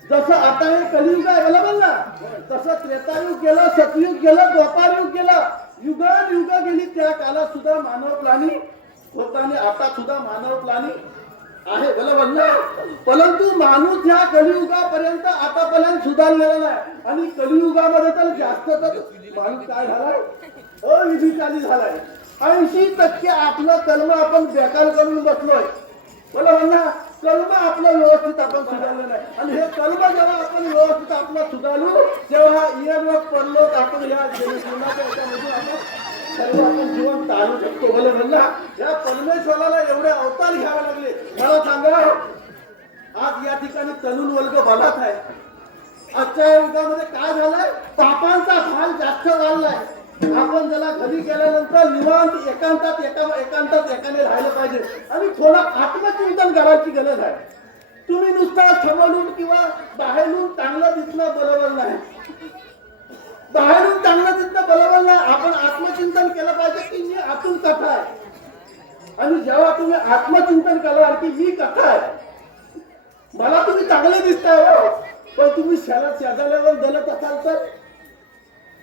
जसं आता हे कलियुग आहे बरोबर ना, तसं त्रेतायुग गेलं, सतयुग गेलं, द्वापारयुग गेलं, युग गेली. त्या काळात सुद्धा मानव प्राणी होता आणि आता सुद्धा मानव प्राणी आहे बरोबर ना. परंतु माणूस ह्या कलियुगापर्यंत आतापर्यंत सुधारलेला नाही आणि कलियुगामध्ये तर जास्त तर माणूस काय झालाय, अविधिकारी झालाय. 80% आपलं कर्म आपण बेकार करून बसलोय बरोबर ना. कर्म आपलं व्यवस्थित आपण सुधारलं नाही आणि हे कर्म जेव्हा आपण व्यवस्थित आपलं सुधारू तेव्हा इयरवर पडलो आपण या जीवनाच्या याच्यामधून आपण जीवन टाळू शकतो बरोबर ना. या परमेश्वराला एवढे अवतार घ्यावे लागले. मला सांगा आज या ठिकाणी तरुण वर्ग बलात आहे. आजच्या युगामध्ये काय झालंय, पापांचा हाल जास्त वाढलाय. आपण त्याला घरी गेल्यानंतर निवांत एकांतात एकाने राहिलं पाहिजे आणि थोडं आत्मचिंतन करायची गरज आहे. तुम्ही नुसतं समोरून किंवा बाहेरून चांगलं दिसणं बरोबर नाही, बाहेरून चांगलं दिसणं बरोबर नाही. आपण आत्मचिंतन केलं पाहिजे की मी आतून कथा आहे आणि जेव्हा तुम्ही आत्मचिंतन कराल की मी कथा आहे, मला तुम्ही चांगले दिसताय पण तुम्ही शेजाऱ्यावर दलत असाल तर,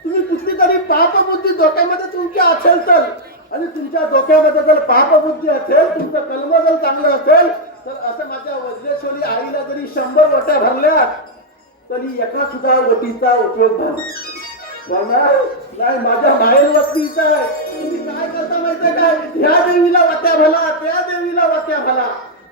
तुम्ही कुठली तरी पापबुद्धी डोक्यामध्ये तुमची असेल तर, आणि तुमच्या डोक्यामध्ये जर पापबुद्धी असेल, तुमचं कर्म जर चांगलं असेल तर असं माझ्या वज्रेश्वरी आईला जरी 100 वट्या भरल्या तरी एका सुद्धा वटीचा उपयोग झाला नाही. माझ्या माहेर वस्तीचा आहे. तुम्ही काय करता माहितीये काय, ह्या देवीला वट्या भला, त्या देवीला वट्या भला,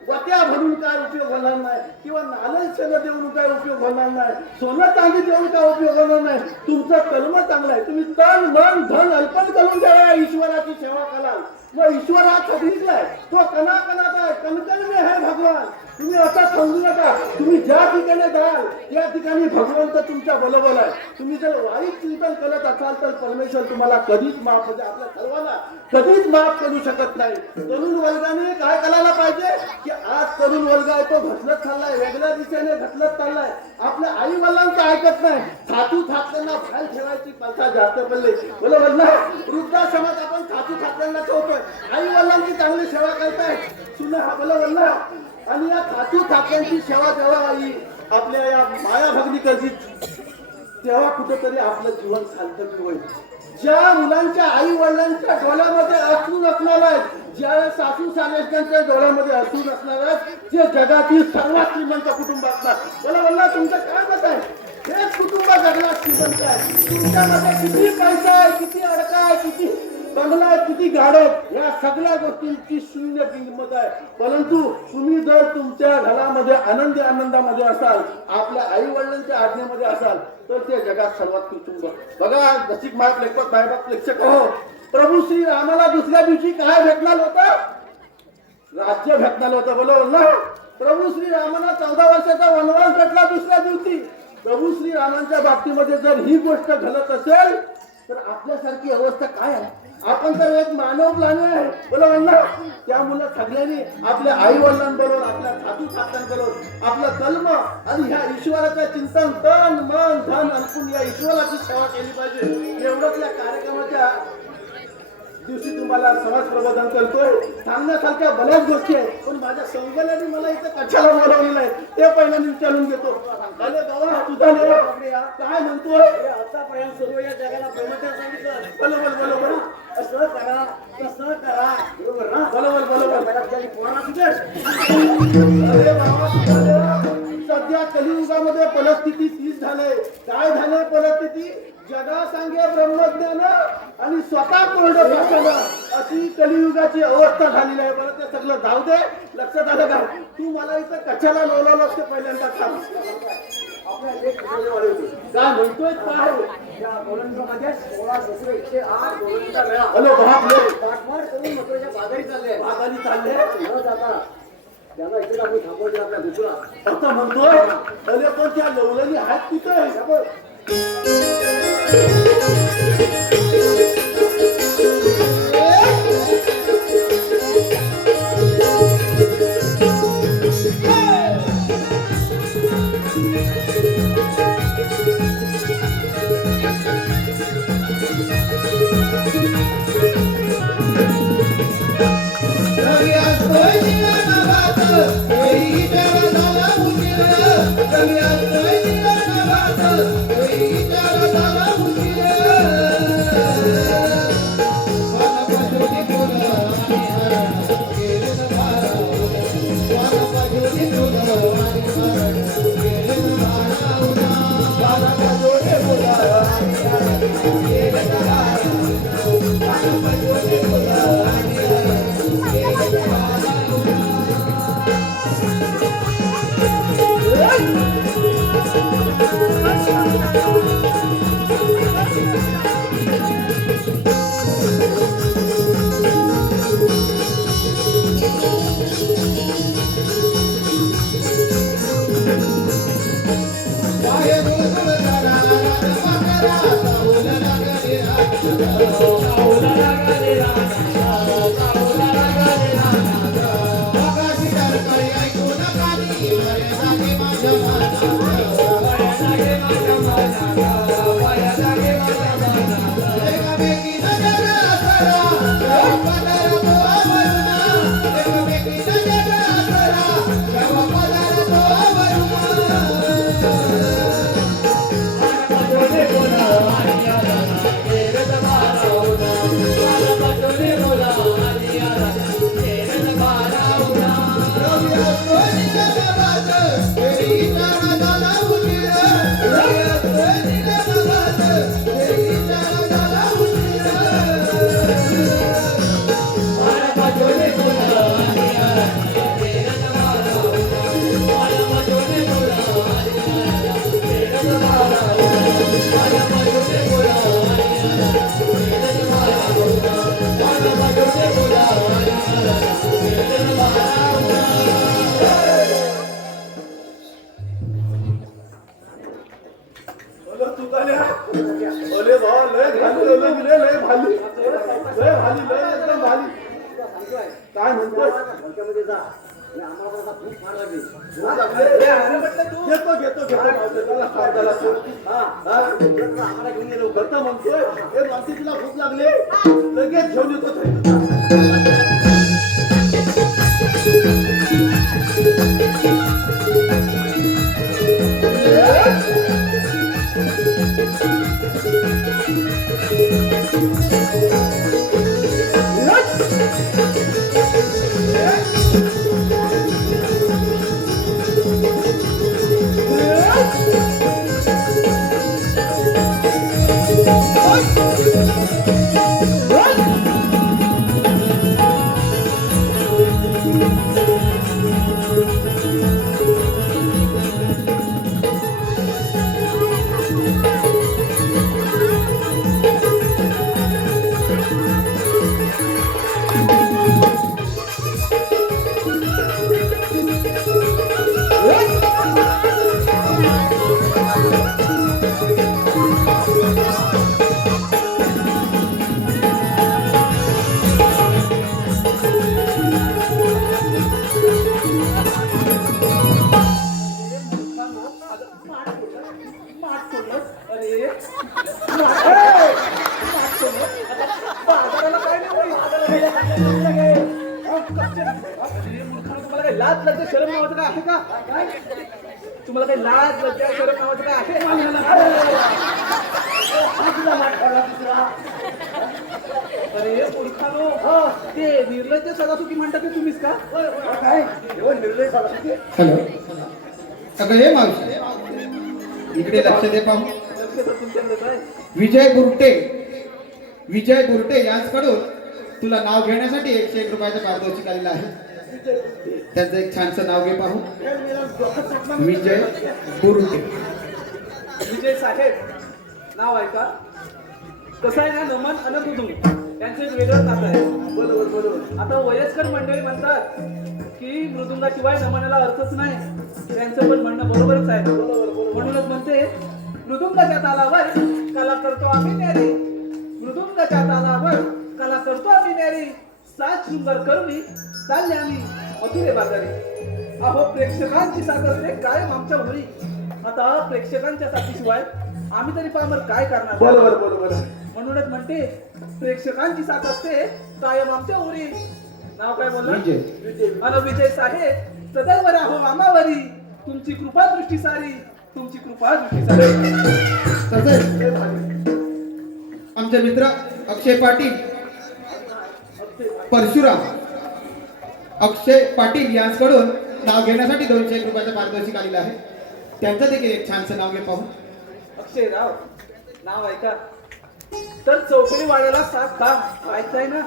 वट्या भरून काय उपयोग होणार नाही किंवा नालय सोनं देऊन काय उपयोग होणार नाही, सोनं चांदी देऊन काय उपयोग होणार नाही. तुमचं कर्म चांगलं आहे. तुम्ही तन मन धन अर्पण करून द्या, ईश्वराची सेवा कराल. मग ईश्वर हा खबरीतलाय, तो कणाकणाचा आहे, कणकण में है भगवान. तुम्ही आता समजू नका. तुम्ही ज्या ठिकाणी जाल त्या ठिकाणी भगवंत तुमच्या बरोबर आहे. तुम्ही जर वाईट चिंतन करत असाल तर परमेश्वर तुम्हाला कधीच माफ, म्हणजे आपल्या सर्वांना कधीच माफ करू शकत नाही. तरुण वर्गाने काय करायला पाहिजे की आज तरुण वर्ग आहे तो घसलत चाललाय, वेगळ्या दिशेने घसलत चाललाय. आपल्या आई वडिलांचं ऐकत नाही. थातू थाकल्यांना बाहेर ठेवायची प्रथा जास्त पडली बरोबर ना. वृद्धाश्रमात आपण थातू थाकल्यांना ठेवतोय, आई वडिलांची चांगली सेवा करताय सुना हा बरोबर ना. आणि या थातू थाकल्यांची सेवा जेव्हा आई आपल्या या माया भगनी करतील तेव्हा कुठेतरी आपलं जीवन सार्थकी होईल. ज्या मुलांच्या आई वडिलांच्या डोळ्यामध्ये अश्रू नसणार आहेत, ज्या सासू सासऱ्यांच्या डोळ्यामध्ये अश्रू नसणार आहेत, ते जगातील सर्वात श्रीमंत कुटुंब असणार बरोबर ना. तुमचं काय मत आहे, हेच कुटुंब जगात श्रीमंत आहे. तुमच्यामध्ये किती पैसा आहे, किती अडका आहे, किती बंगला आहे, किती गाड्या आहेत, या सगळ्या गोष्टींची शून्य किंमत आहे. परंतु तुम्ही जर तुमच्या घरामध्ये आनंदामध्ये असाल, आपल्या आई वडिलांच्या आज्ञेमध्ये असाल तर ते जगात सर्वात कुटुंब. बघा रसिक प्रेक्षक हो, प्रभू श्री रामाला दुसऱ्या दिवशी काय भेटणार होतं, राज्य भेटणार होतं बरोबर ना. प्रभू श्री रामाला 14 वर्षाचा वनवास भेटला दुसऱ्या दिवशी. प्रभू श्री रामांच्या बाबतीमध्ये जर ही गोष्ट घडत असेल तर आपल्यासारखी अवस्था काय आहे. आपण तर एक मानव प्राणी आहे बरोबर ना. त्यामुळे सगळ्यांनी आपल्या आई वडिलांबरोबर, आपल्या सासू सासऱ्यांबरोबर आपलं कर्म आणि ह्या ईश्वराचं चिंतन तन मन धन अर्पून या ईश्वराची सेवा केली पाहिजे. एवढंच या कार्यक्रमाच्या दिवशी तुम्हाला समाज प्रबोधन करतोय. सांगण्यासारख्या बऱ्याच गोष्टी आहेत पण माझ्या संगल्याने मला इथे कशाला बोलावलेलं आहे ते पहिल्यांदा विचारून घेतो. अरे बाबा तुझा काय म्हणतोय, आतापर्यंत सर्व या जगाला प्रेमाच्या सांगितलं बरोबर असं करा तसं करा बरोबर ना. बरोबर अरे बाबा सध्या कलियुगामध्ये परिस्थिती तीच झालंय. काय झालंय परिस्थिती, जगा सांगे ब्रह्मज्ञान आणि स्वतः कोरडं भाषण अशी कलियुगाची अवस्था झालेली आहे. बरं ते सगळं जाऊ दे. लक्षात आलं का, तू मला इथं कशाला लोलवलं असते पहिल्यांदा सांग. काय म्हणतोय काय या गोलंदामध्ये 16,108 गोलंदा मिळा. हॅलो बाप रे, पाठमार करून महत्वाच्या बाजारी चालले भागाली चालले न जाता त्यांना इथे आपण थांबवले आपल्या दुसरा असं म्हणतोय. अरे पण त्या लवलेली आहेत तिथे ओले भाऊ लय भाली लय भाली एकदम भाली काय म्हणतोय घेतो आम्हाला घेऊन गेलो करता म्हणतोय हे माणसी तुला भूक लागले लगेच घेऊन येतो लाज लज्जा शरम नावाचं काय आहे का काय तुम्हाला काही लाज लज्जा शरम नावाचं काय आहे अरे मूर्खानो ते निर्लज्ज सदासुखी म्हणतात ते तुम्हीच का काय निर्लज्ज सदासुखी हॅलो अगं हे मावशी इकडे लक्ष दे पाहू लक्ष तर तुमच्याकडे काय विजय बुरटे यांच्याकडून तुला नाव घेण्यासाठी 101 रुपयाचं पारितोषिक आलेलं आहे त्यांचं एक छानसं नाव घे पाहू विजय बुरटे विजय साहेब नाव आहे का कसं आहे ना नमन अनंत त्यांचं एक वेगळं नातं आहे बरोबर आता वयस्कर मंडळी म्हणतात की मृदुंगाशिवाय नमनाला अर्थच नाही त्यांचं पण म्हणणं बरोबरच आहे म्हणूनच म्हणते मृदुंगाच्या तालावर कला करतो आम्ही न्यारी मृदुंगाच्या तालावर कला करतो आम्ही न्यारी 7 शृंगार करुणी चालले आम्ही मथुरे बाजारी अहो प्रेक्षकांची साथ असते कायम आमच्या घरी आता प्रेक्षकांच्या साथीशिवाय आम्ही तरी पामर काय करणार बरोबर म्हणूनच म्हणते प्रेक्षकांची साथ असते कायम आमच्या उरी नाव काय बोलला विजय साहेब सदैव राहो आमावरी तुमची कृपा दृष्टी सारी तुमची कृपा दृष्टी सारी तसेच आमचे मित्र अक्षय पाटील परशुराम अक्षय पाटील यांच्याकडून नाव घेण्यासाठी 201 रुपयाचं पारितोषिक आलेलं आहे त्यांचं देखील एक छानसं नाव घे पाहू अक्षय राव नाव ऐका तर चौफेरी वाड्याला 7 खांब ऐकताय ना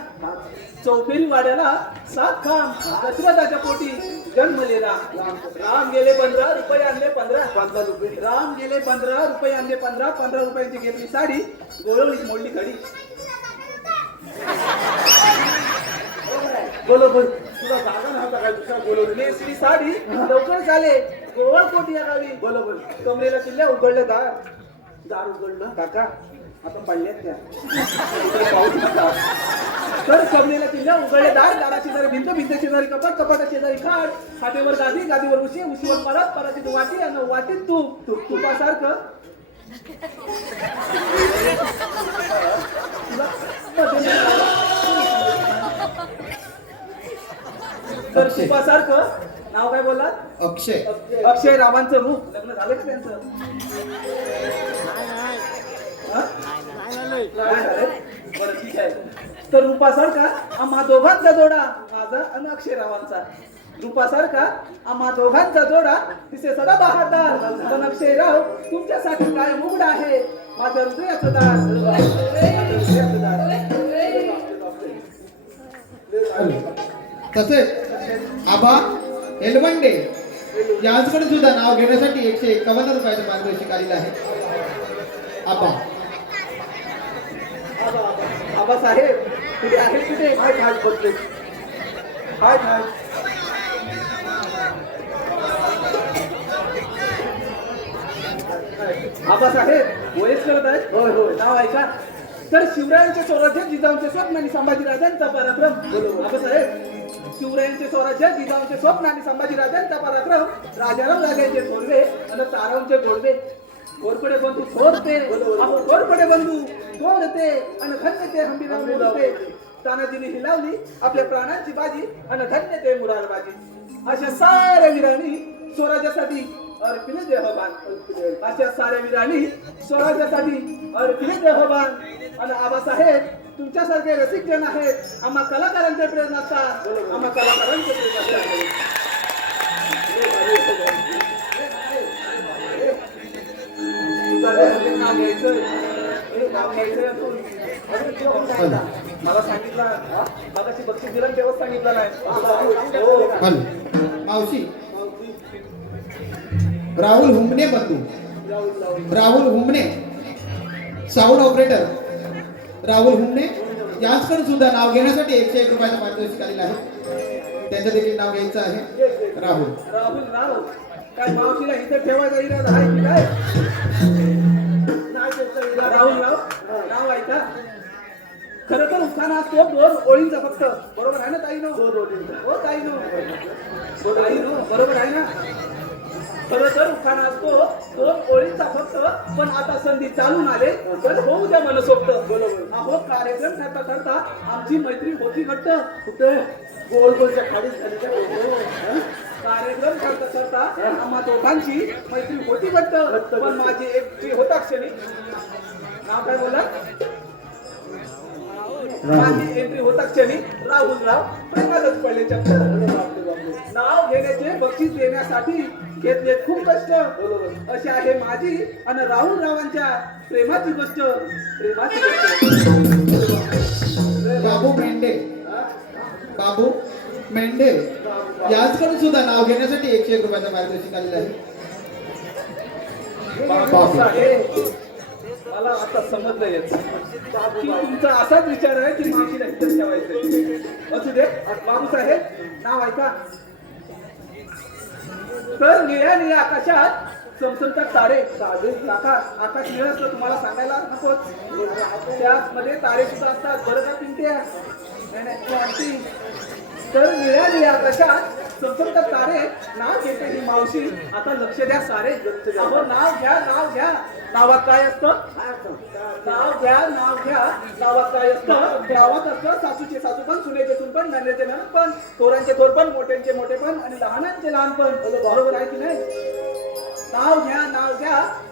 चौफेरी वाड्याला 7 खांब दशरथाच्या पोटी जन्मले राम गेले 15 रुपये आणले 15 रुपये राम गेले 15 रुपये आणले 15 रुपयांची घेतली साडी गोळवली मोडली घडी बोलो बोल तुला जागा नव्हता काय दुसरा बोलवली नेसली साडी लवकर झाले गोवळ कोटी या गावी बोलो बोल कमरेला किल्ल्या उघडलं दार दार उघडलं काका आता पडल्यात त्या इकडे पाऊस नका तर कमरेला किल्ल्या उघडले दार दाराची शेजारी भिंत भिंत शेजारी कपाट कपाटा शेजारी खाट खाटेवर गादी गादीवर उशी उशीवर परत परातीत वाटी आणि वाटीत तूप तुपासारखं तर तुपासारखं नाव काय बोललात अक्षय अक्षय रावांचं रूप लग्न झालं का त्यांचं हा? नाही झालं? बरं ठीक आहे तर रूपासारखा आम्हा दोघांचा जोडा माझा आणि अक्षय रावांचा रूपासारखा आम्हा दोघांचा जोडा तिथे सदा बहादर पण अक्षय राव तुमच्यासाठी काय मुगड आहे माझ्या हृदयाचं दार हृदयाचं दार. तसेच आबा एलवंडे यांच्याकडे सुद्धा नाव घेण्यासाठी 151 रुपयाचं पारितोषिक आलेलं आहे. आबा आबासाहेब कुठे आहे कुठे काय खास बसले काय खास आबासाहेब वयस करत आहेत होय होय नाव ऐका तर शिवरायांचे स्वराज्य जिजाऊंचे स्वप्न आणि संभाजीराजांचा पराक्रम आबासाहेब शिवरायांचे स्वराज्य जिजाऊंचे स्वप्न आणि संभाजीराजांचा पराक्रम राजाराम राजांचे थोरवे आणि तारांचे गोडवे गोरपडे बंधू थोरते अहो गोरपडे बंधू थोरते आणि धन्य ते हंबीराव मोरते तानाजीने हिलावली आपल्या प्राणांची बाजी आणि धन्य ते मुरारबाजी अशा साऱ्या वीरांनी स्वराज्यासाठी अर्पिले देहबान अशा साऱ्या वीरांनी स्वराज्यासाठी अर्पिले देहबान आणि आबासाहेब तुमच्यासारखे रसिक जन आहेत आम्हा कलाकारांचे प्रेरणा असतात आम्हा कलाकारांचे प्रेरणा नाव घ्यायचं नाव घ्यायचं मला सांगितलं मगाशी बक्षीस दिलं तेव्हाच सांगितलं नाही हो. हॅलो मावशी राहुल हुमणे बंधू राहुल हुमणे साऊंड ऑपरेटर राहुल हुमणे यांच्याकडे सुद्धा नाव घेण्यासाठी 101 रुपयाचं पारितोषिक आलेलं आहे. त्यांचं देखील नाव घ्यायचं आहे. राहुल राव काय मावशीला इथं ठेवायचा इरादा आहे की काय नाही ठेवता इरादा. राहुल नाव ऐका खरं तर उखाणा असतो 2 ओळींचा फक्त बरोबर आहे ना ताईनो हो ताईनो बरोबर आहे ना खरं तर उखाणा असतो 2 ओळींचा फक्त पण आता संधी चालून आले तर होऊ द्या मनसोक्त अहो कार्यक्रम ठरता ठरता आमची मैत्री होती घट्ट कुठे गोल गोलच्या खाडीत झाली का हं? कार्यक्रम ठरता ठरता आम्हा दोघांची मैत्री होती घट्ट पण माझी एक होता क्षणी नाव काय बोला माझी एंट्री होता क्षणी राहुलराव प्रेमातच पडले चक्कर नाव घेण्याचे बक्षीस देण्यासाठी घेतले खूप कष्ट अशी आहे माझी आणि राहुलरावांच्या प्रेमाची गोष्ट बाबू मेंढे बाबू मेंढे यांच्याकडे सुद्धा नाव घेण्यासाठी 101 रुपयाचं पारितोषिक आलेलं आहे. बाबू मला आता समजलं याचं की तुमचा असाच विचार आहे की मावशीला इथं ठेवायचं असू दे बाबू साहेब नाव ऐका तर निळ्या निळ्या आकाशात चमचमतात तारे काका आकाश निळं असलं तुम्हाला सांगायला नकोच त्यामध्ये तारे सुद्धा असतात बरं का पिंट्या नाही तर निळ्या निळ्या आकाशात चमचमतात तारे नाव घेते ही मावशी आता लक्ष द्या सारे अहो नाव घ्या नावात काय असतं नाव घ्या नावात काय असतं गावात असतं सासूचे सासूपण सुनेचे सुनपण नंदेचे नणपण थोरांचे थोरपण मोठ्यांचे मोठेपण आणि लहानांचे लहानपण बरोबर आहे की नाही नाव घ्या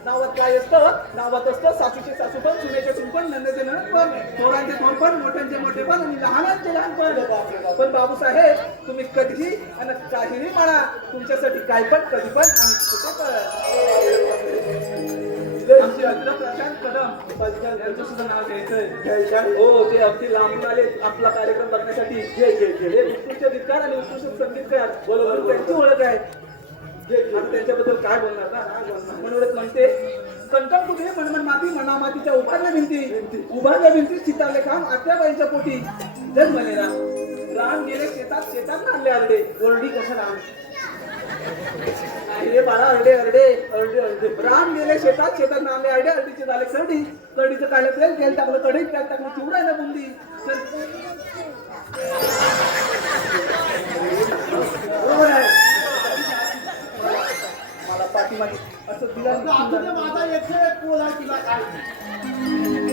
नावात काय असतं नावात असतं सासूचे सासूपण सुनेचे सुनपण नंदेचे नणपण थोरांचे थोरपण मोठ्यांचे मोठेपण आणि लहानांचे लहानपण पण बाबूसाहेब तुम्ही कधीही आणि काहीही म्हणा तुमच्यासाठी काय पण कधी पण आणि कुठे पण आमचे अग्र प्रशांत कदम यांचं सुद्धा नाव घ्यायचंय. हो, ते अगदी लांबून आले आपला कार्यक्रम बघण्यासाठी. हे उत्कृष्ट गीतकार आणि उत्कृष्ट संगीतकार, बरोबर त्यांची ओळख आहे. आता त्यांच्याबद्दल काय बोलणार ना. म्हणूनच म्हणते, कंटक तुझे मनमन माती म्हणा मातीच्या उभारल्या भिंती चितारले काम आत्याबाईंच्या पोटी. जग मलेरा राम गेले शेतात आणले आरडे. ओरडी कसं राम रे बाळा, अर्डे राम गेले शेतात आणले आरडे. अर्डीचे झाले करडीचं काढलं तेल टाकलं कढईत, त्यात टाकलं चिवडा ना बुंदी. बरोबर आहे. मला पाठीमागे असं दिला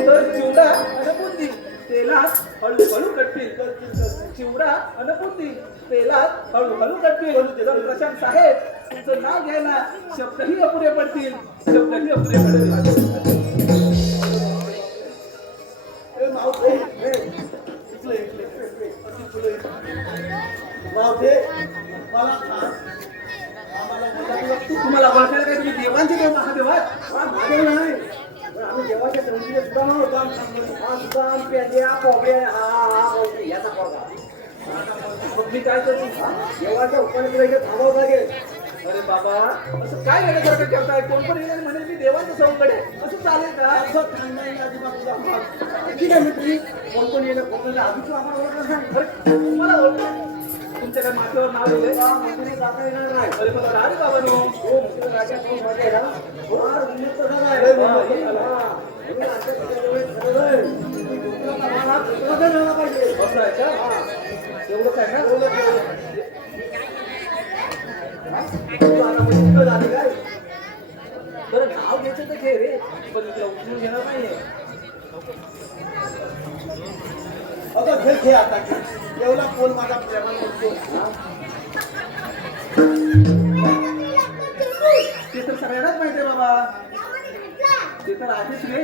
तर चिवडा आणि बुंदी तेलात हळूहळू कटतील. चिवडा आणि बुंदी तेलात हळूहळू कटतील. तर प्रशांत साहेब, तुमचं नाव घ्यायला शब्दही अपुरे पडतील. तुम्हाला ओळखायला काय, तुम्ही देवांचे देव महादेव आहात? महादेव नाही, पण आम्ही देवाच्या संगीत सुद्धा नव्हतो. आमचा पेद्या पोगड्या याचा पोरगा. मग मी काय करू? देवाच्या उपनिषदेला थांबावं लागेल. अरे बाबा, असं काय वेळेसारखं करताय? कोण पण येईल म्हणेल मी देवाच्या सौकडे, असं चालेल का? असं सांगणार नाही अजिबात तुला. ठीक आहे, मी तुम्ही कोण येणं कोण आधी तू आम्हाला ओळखलं नाही. अरे तुम्हाला ओळख, तुमच्या काय माथ्यावर नाव लिहिलंय? मंदिरात जाता येणार नाही. अरे मला राज बाबा नो. हो, मंदिरात राजा कोण मध्ये आहे ना? फार उन्नत झाला आहे. तुम्ही आजच्या त्याच्यामुळे ठरवलंय. तुमचा आम्हाला पुस्तकात झाला पाहिजे. असं आहे का? एवढंच आहे ना? तू आता म्हणजे तिकडं झाली काय? बरं, नाव घ्यायचं तर घे रे, पण तुला उचलून घेणार नाहीये. अगं घे आता घे. एवढा फोन माझा प्रेमाने उचलून. ते तर सगळ्यांनाच माहिती आहे बाबा. ते तर आहेच रे.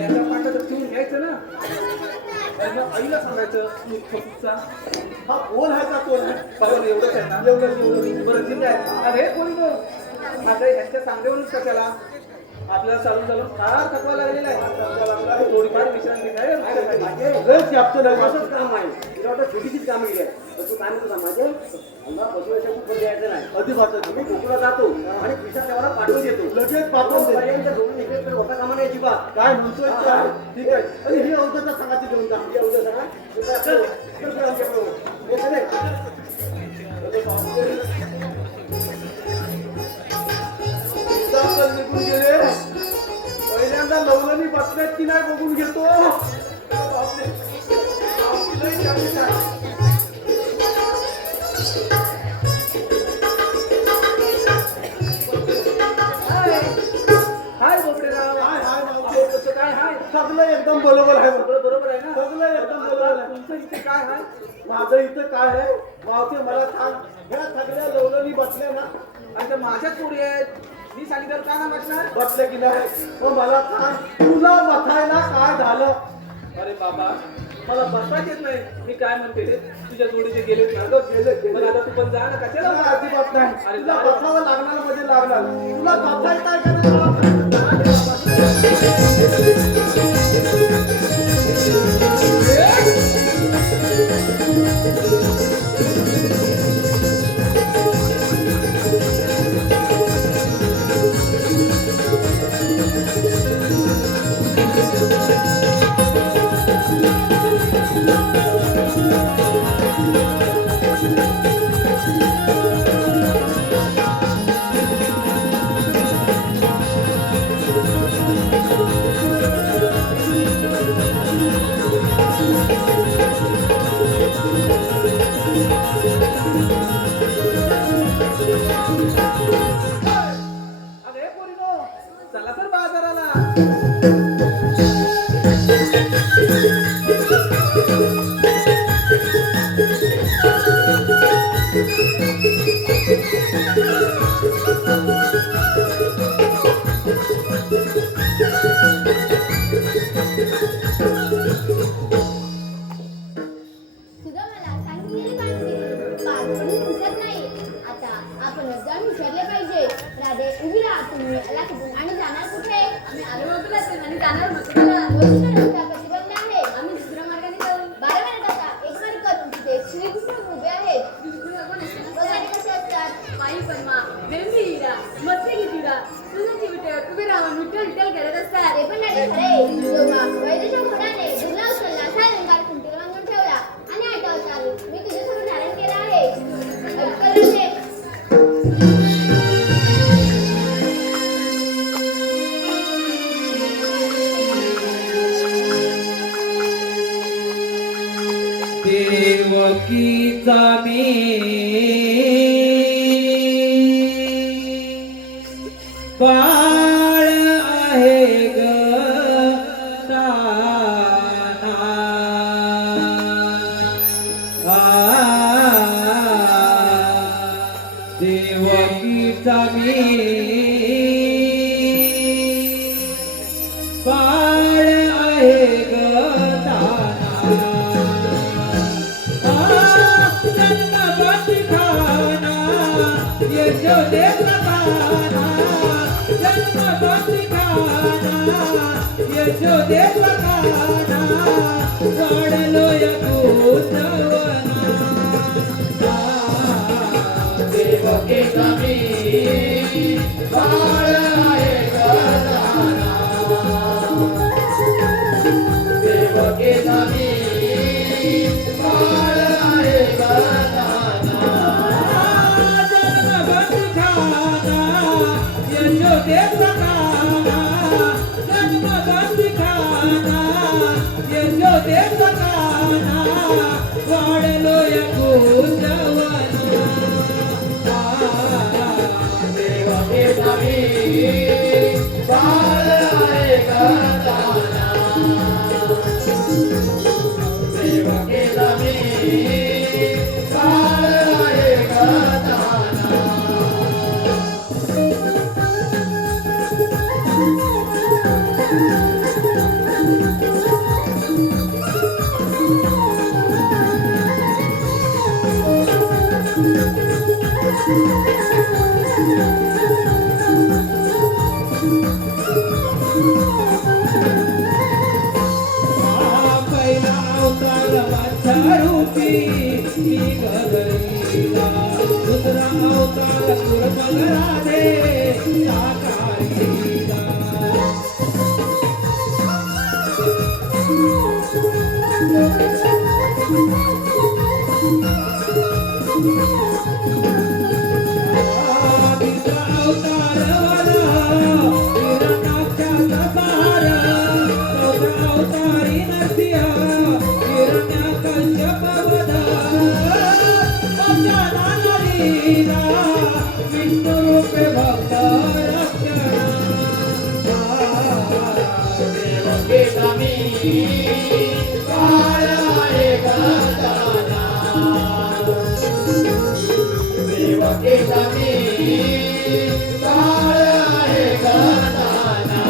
याचा पाठा तर ठेवून घ्यायचं ना. अरे मग आईला सांगायचं मूर्खपुच्चा. हा कोण आहे का कोण आहे? बाबा एवढंच आहे ना. एवढं बरं ठीक आहे. अरे कोणी नो माझं ह्यांच्या सांगेवरूनच का त्याला आपल्याला चालून फार थकवा लागलेला आहे. थोडीफार विश्रांती काय असंच काम आहे. तुला वाटतं छोटीशीच कामं केली आहे. तू काय म्हणतो माझे मला बसवायचं खूप द्यायचं नाही. अजिबात तुम्ही कोकणला जातो आणि पिशा तेवढा पाठवून देतो. लगेच पाठवून पर्यंत दोन इकडे तर होता कामा नाही अजिबात. काय म्हणतोय काय? ठीक आहे. आणि ही अवधता सांगायची देऊन जा. ही अवधता निघून गेले. पहिल्यांदा लवलनी बसल्यात की नाही बघून घेतो. हाय बोबडेराव. हाय हाय अहो, कसं काय हाय? सगळं एकदम बरोबर आहे. सगळं बरोबर आहे ना? सगळं एकदम बरोबर आहे. तुमचं इथे काय आहे? माझं इथं काय आहे मावते मला सांग. ह्या सगळ्या लवलनी बसल्या ना आणि त्या माझ्याच पोरी आहेत. मी सांगितलं का ना वाचणार? बसले की नाही मग मला सांग तुला बसायला काय झालं? अरे बाबा, मला बसताच येत नाही. मी काय म्हणते, तुझ्या जोडीचे गेले ना. गेले पण आता तू पण जा ना. कशाला तुला अजिबात नाही. अरे तुला जा. बसावं लागणार म्हणजे लागणार. तुला बसायचं आहे का नाही मला सांग. अरे पोरीनो, चला तर बाजाराला. तुझं मला सांगितलेली माहिती पार पडून दिसत नाही. आता आपण आला कुठून आणि जाणार कुठे? आम्ही आलो बघूलाच आणि जाणार मथुरेला. वस्तू रस्ता प्रतिबंध आहे. आम्ही दुसऱ्या मार्गाने जाऊ. 12 मिनिटाचा एक मार्ग करून तिथे श्रीकृष्ण उभे आहेत. विष्णू भगवान असे नसतात. वगैरे कसे असतात? माई परमा, वेंबी हिरा, मत्स्य गिटिरा, तुझ्या चिवट्यावर उभे राहून विठ्ठल विठ्ठल करत असतात. ते पण नाही खरे. जेव्हा वैद्यच्या घोड्याने दुर्ला उचलला, सायंकाळ खुंटीला बांधून ठेवला आणि आठवत चालू मी तुझ्यासमोर धारण केला आहे. ऐकलं रे? देवकीचा मी बाळ आहे ग ताना. देवकीचा मी बाळ आहे ग ताना. यशोदेचा काना, जन्मभक्ती काना, यशोदेचा काना, वाढलोय कुंजवना. देवकीचा मी बाळ आहे ग ताना. देवकीचा मी बाळ आहे ग ताना. यशोदेचा काना, जन्मभक्ती काना, यशोदेचा काना, वाढलोय कुंजवना. देवकीचा मी बाळ आहे ग ताना. देवकीचा मी बाळ आहे ग ताना. पहिला अवतार माझ्या रूपी मी गगरीला, दुसरा अवतार कुर्मग राधे साकारीला. तिसरा अवतार वाला हिरण्याक्षाचा सार, चौथा अवतारी नरसिंह हिरण्या कश्यप वध. पंचानन लीला विष्णु रूपे भक्त रक्षणा. देवकीचा मी बाळ आहे ग ताना. देवकीचा मी बाळ आहे ग ताना.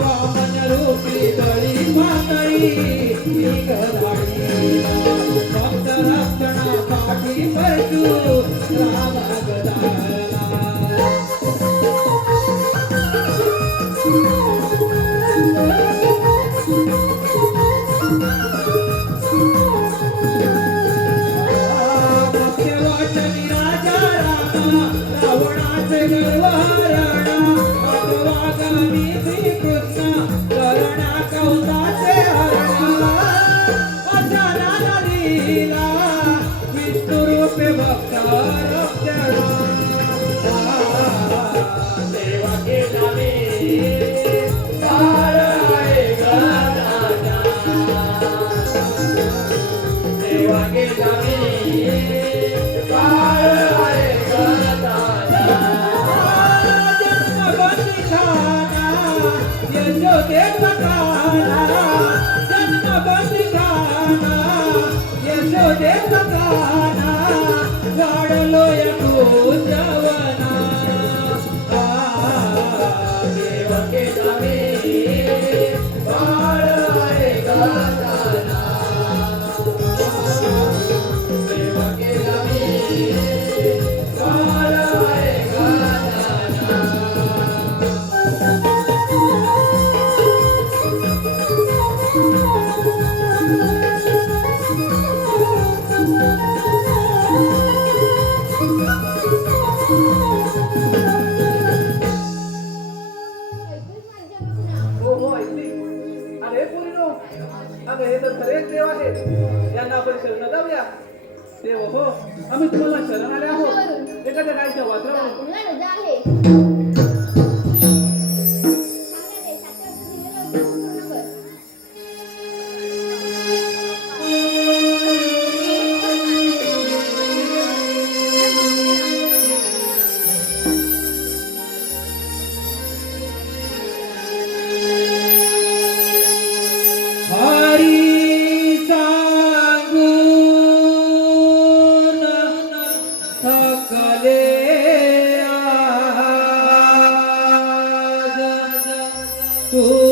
वामन रूपी दळी पातळी मी गदाडीला, भक्त रक्षणा पाठी परशू रामा गदाला. भक्तवचनी राजा रामा, रावणाचे गर्वहरणा, अगवागामी श्रीकृष्ण करुणा कौताचे हरणा. पंचानन लीला विष्णु रूपे भक्त रक्षणा. देवकीचा मी बाळ आहे ग ताना. देवकीचा मी बाळ आहे ग ताना. जन्मभक्ती काना, यशोदेचा काना, जन्मभक्ती काना, यशोदेचा काना वाढलो या तुझ्यावना देवकीचा मी बाळ आहे गाताना देवकीचा मी बाळ आहे गाताना ऐकूच माझ्या भावना. हो हो ऐकली. अरे पोरीनो, अगं हे तर खरेच देव आहे. यांना आपण शरण जाऊया. देव हो, आम्ही तुम्हाला शरण आले आहोत. एखाद्या गायच्या वासरावर बाळकुंडला रजा आहे सांगा रे, 7 वाजता दिलेलं उद्योग पूर्ण कर. हरी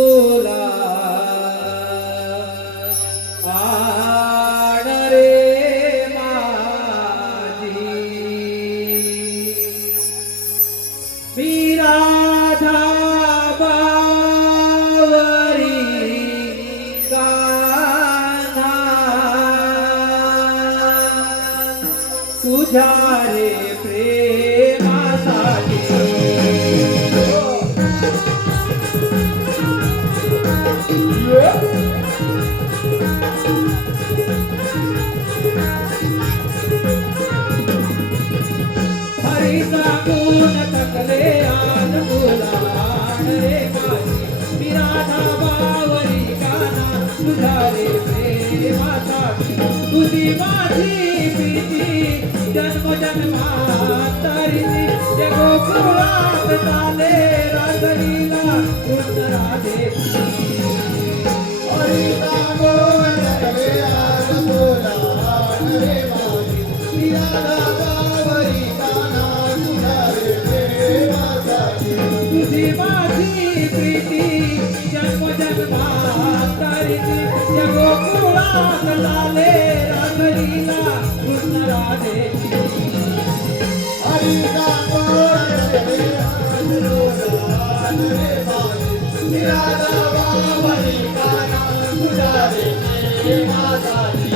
सांगून थकले आज तुला आण रे माझी मी राधा बावरी कान्हा तुझ्या रे प्रेमासाठी हरी सांगून थकले आज तुला आण रे माझी मी राधा बावरी काना तुझ्या रे प्रेमासाठी तुझी माझी प्रीती जन्म जन्मात तारीची जे गोकुळात चाले राजलीला कृष्ण राधेची हरी सांगून थकले आज तुला आण रे माझी मी राधा बावरी काना तुझ्या रे प्रेमासाठी तुझी माझी प्रीती जन्म जन्मात तारीची या गोकुळात लाले राधलीला कृष्ण राधेची हरी सांगून थकले आज तुला आण रे माझी मी राधा बावरी काना तुझ्या रे प्रेमासाठी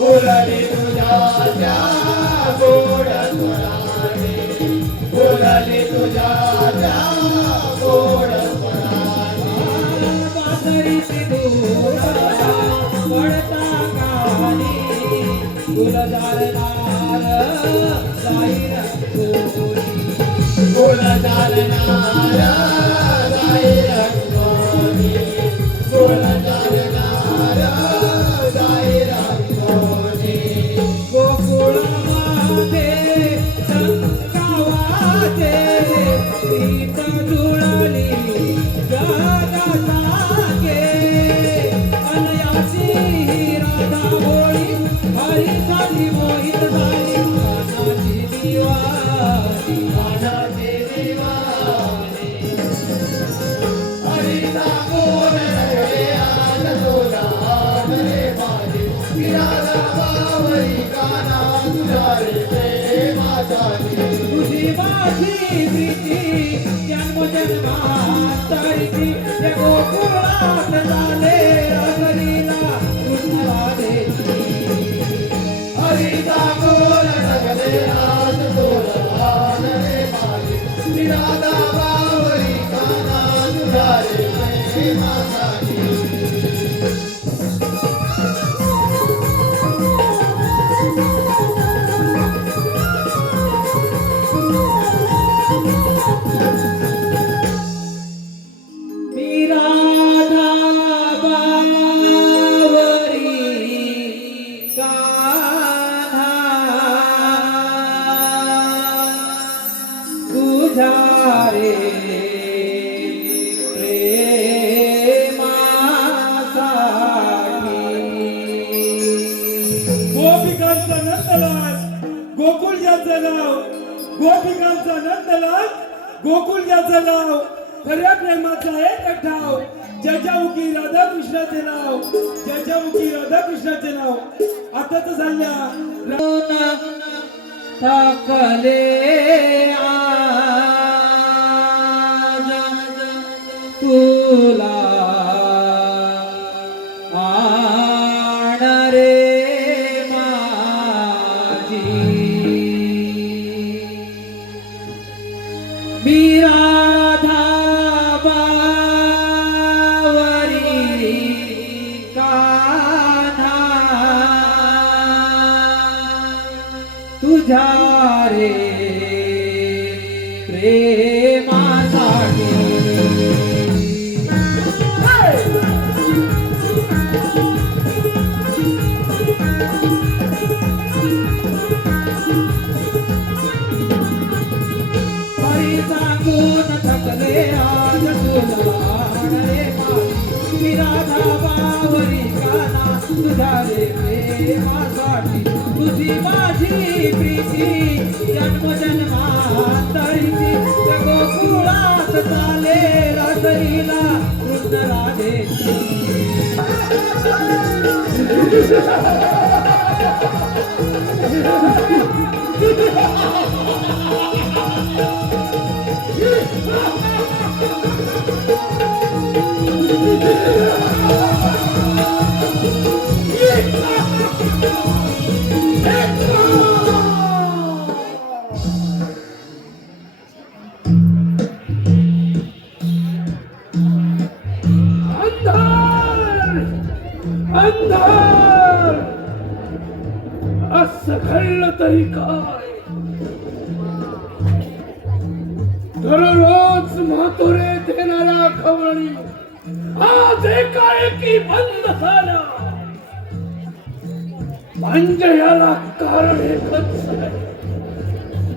बोलली तुझ्या गोड स्वराने बोलली तुझ्या गोड स्वराने बासरीची दूर पडता काली गुलजारनार जाईर गोरी गुलजारनार जाईर गोरी गुलजारनार जाईर गोरी गोकुळामध्ये संकावाचे प्रीत जुळली जगासागे अनयाची राधा भोळी हरीसाठी मोहित झाली कानाची दिवाणी कानाची दिवाणी हरीचा कोण रे आज तुला रे माझी राधा बावरी काना तुझ्या रे प्रेमासाठी तुझी माझी प्रीती जन्म जन्मात तारीची हे गोकुळात झाले राधलीला कृष्ण राधेची हरीचा कोण रे मी राधा बाबावरी कान्हा तुझ्या रे प्रेमासाठी. गोपिकांचा नंदलाल गोकुळ ज्याचं नाव, गोपिकांचा नंदलाल गोकुळ ज्याचं नाव, खऱ्या प्रेमाचा एक ठाव, ज्याच्यामुखी राधा कृष्णाचे नाव, ज्याच्यामुखी राधा कृष्णाचे नाव. आताच झाल्या थकले आज तुला आण रे माझी. मी राधा बावरी कान्हा तुझ्या रे प्रेमासाठी. हरी सांगून थकले आज तुला रे माझी. मी राधा बावरी कान्हा तुझ्या रे प्रेमासाठी. तुझी माझी प्रीती जन्म जन्मांतरीची, त्या गोकुळात चाले रासलीला कृष्ण राधेची. अंधार असं घडलं तरी काय. दररोज म्हातोरे देणाऱ्या खवळणी आज एकाएकी बंद झाल्या. म्हणजे याला कारण एकच आहे,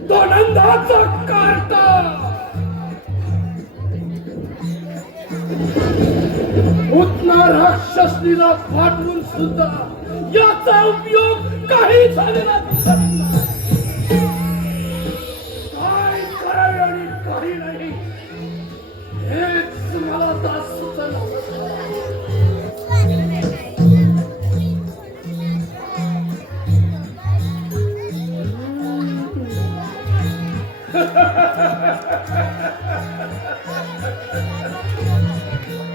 तो नंदाचा कार्टा. उतना राक्षसनीला पाठवून सुद्धा याचा उपयोग काही झालेला दिसत नाही. काय करावे आणि काही नाही हेच मला आता सुचत.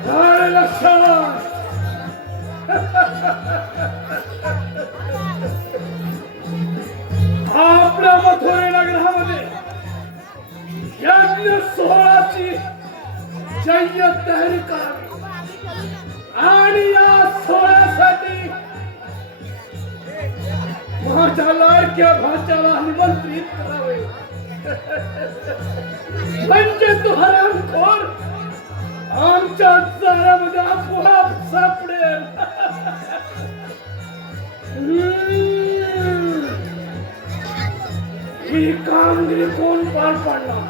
काय लक्षात आपल्या मथुरे नगरामध्ये यज्ञ सोहळ्याची जय्यत तयारी करावी आणि या सोहळ्यासाठी माझ्या लाडक्या भाच्याला निमंत्रित करावे. म्हणजे तो हरामखोर आमच्या दारामध्ये आपोआप सापडेल. ही कामगिरी कोण पार पाडणार.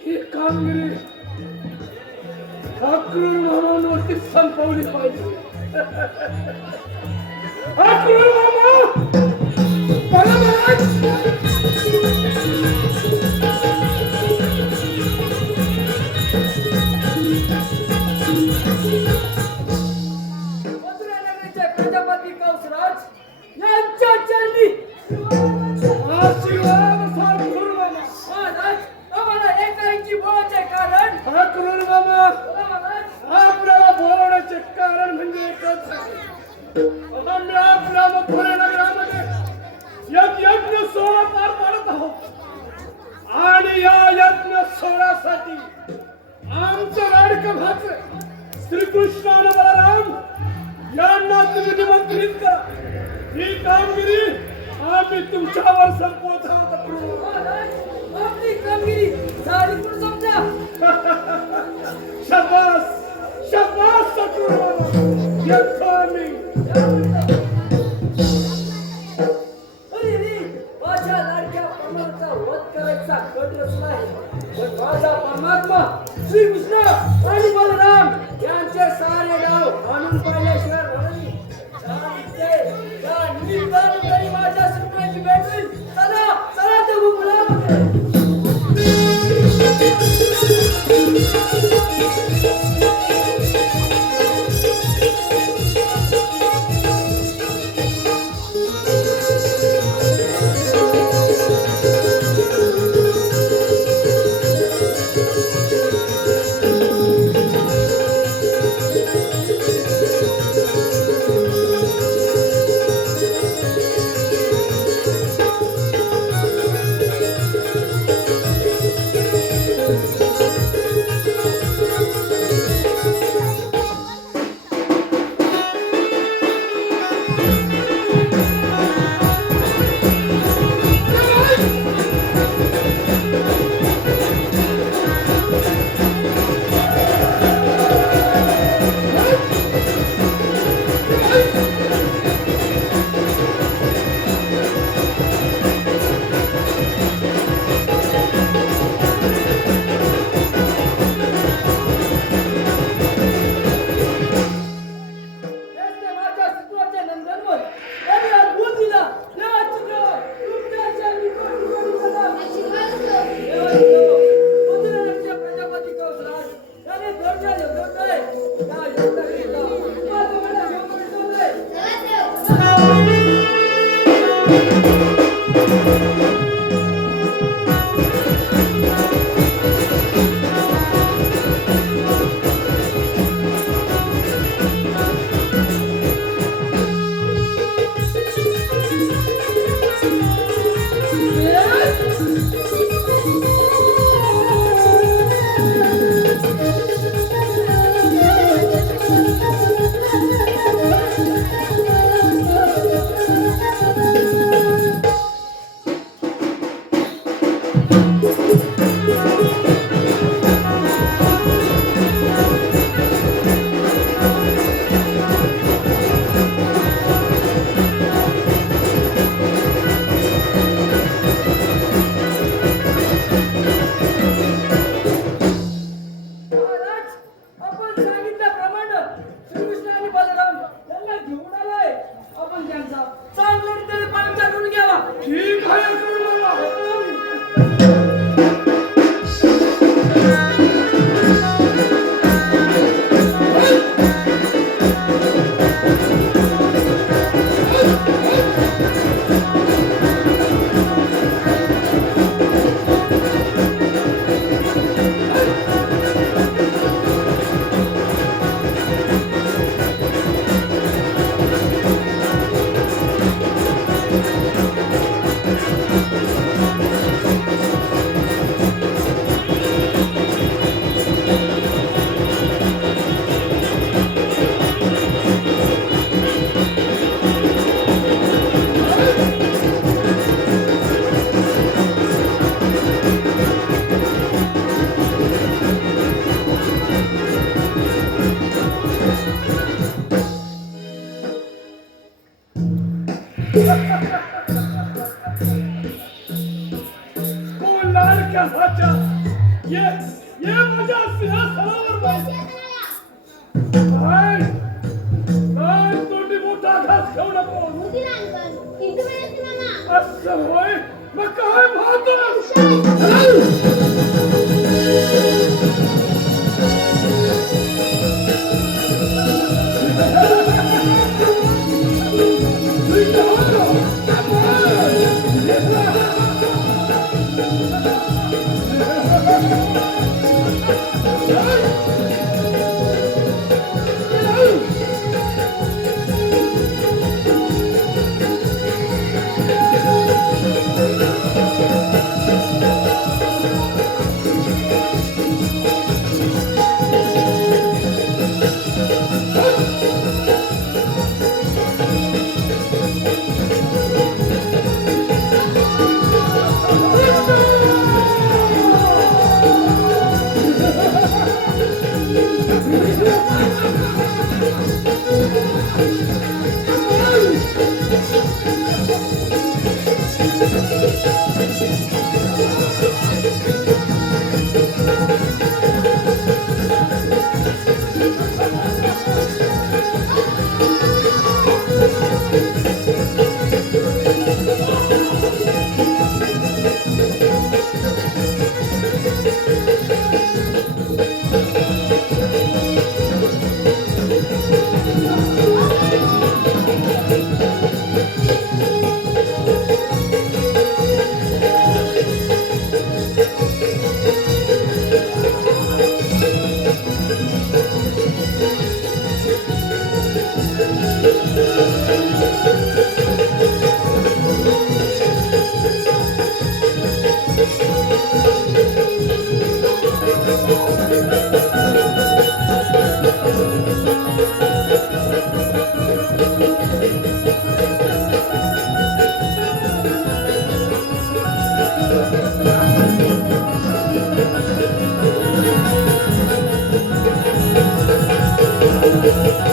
ही कामगिरी अक्रूर मामांवरती संपवली पाहिजे. अक्रूर मामा महाराज हा क्रूर मामा आपल्याला बोलवण्याचे कारण म्हणजे एकच आहे. आम्ही आपल्या मथुरा नगरामध्ये एक यज्ञ सोहळा पार पाडत आहोत आणि या यज्ञ सोहळ्यासाठी आमचं लाडकं भाचं श्रीकृष्ण आणि बलराम यांना तुम्ही निमंत्रित करा. ही कामगिरी आम्ही तुमच्यावर संपवत आहोत. आपली कामगिरी झाली पण समजा. शाबास शाबास सकृत येतो आम्ही. अरे रे माझ्या लाडक्या परमात्म्याचा वध करायचा कट रचलाय. पण माझा परमात्मा श्रीकृष्ण आणि बलराम यांचे सारे डाव आणून पाहिल्याशिवाय नाही. निमित्ताने तरी माझ्या सुखाची भेट होईल. चला चला ते गोकुळामध्ये. ये माझ्या सिंहासनावर बस. काय तोंडी मोठा घास खाऊ नको. असं होय मग काय भात. Thank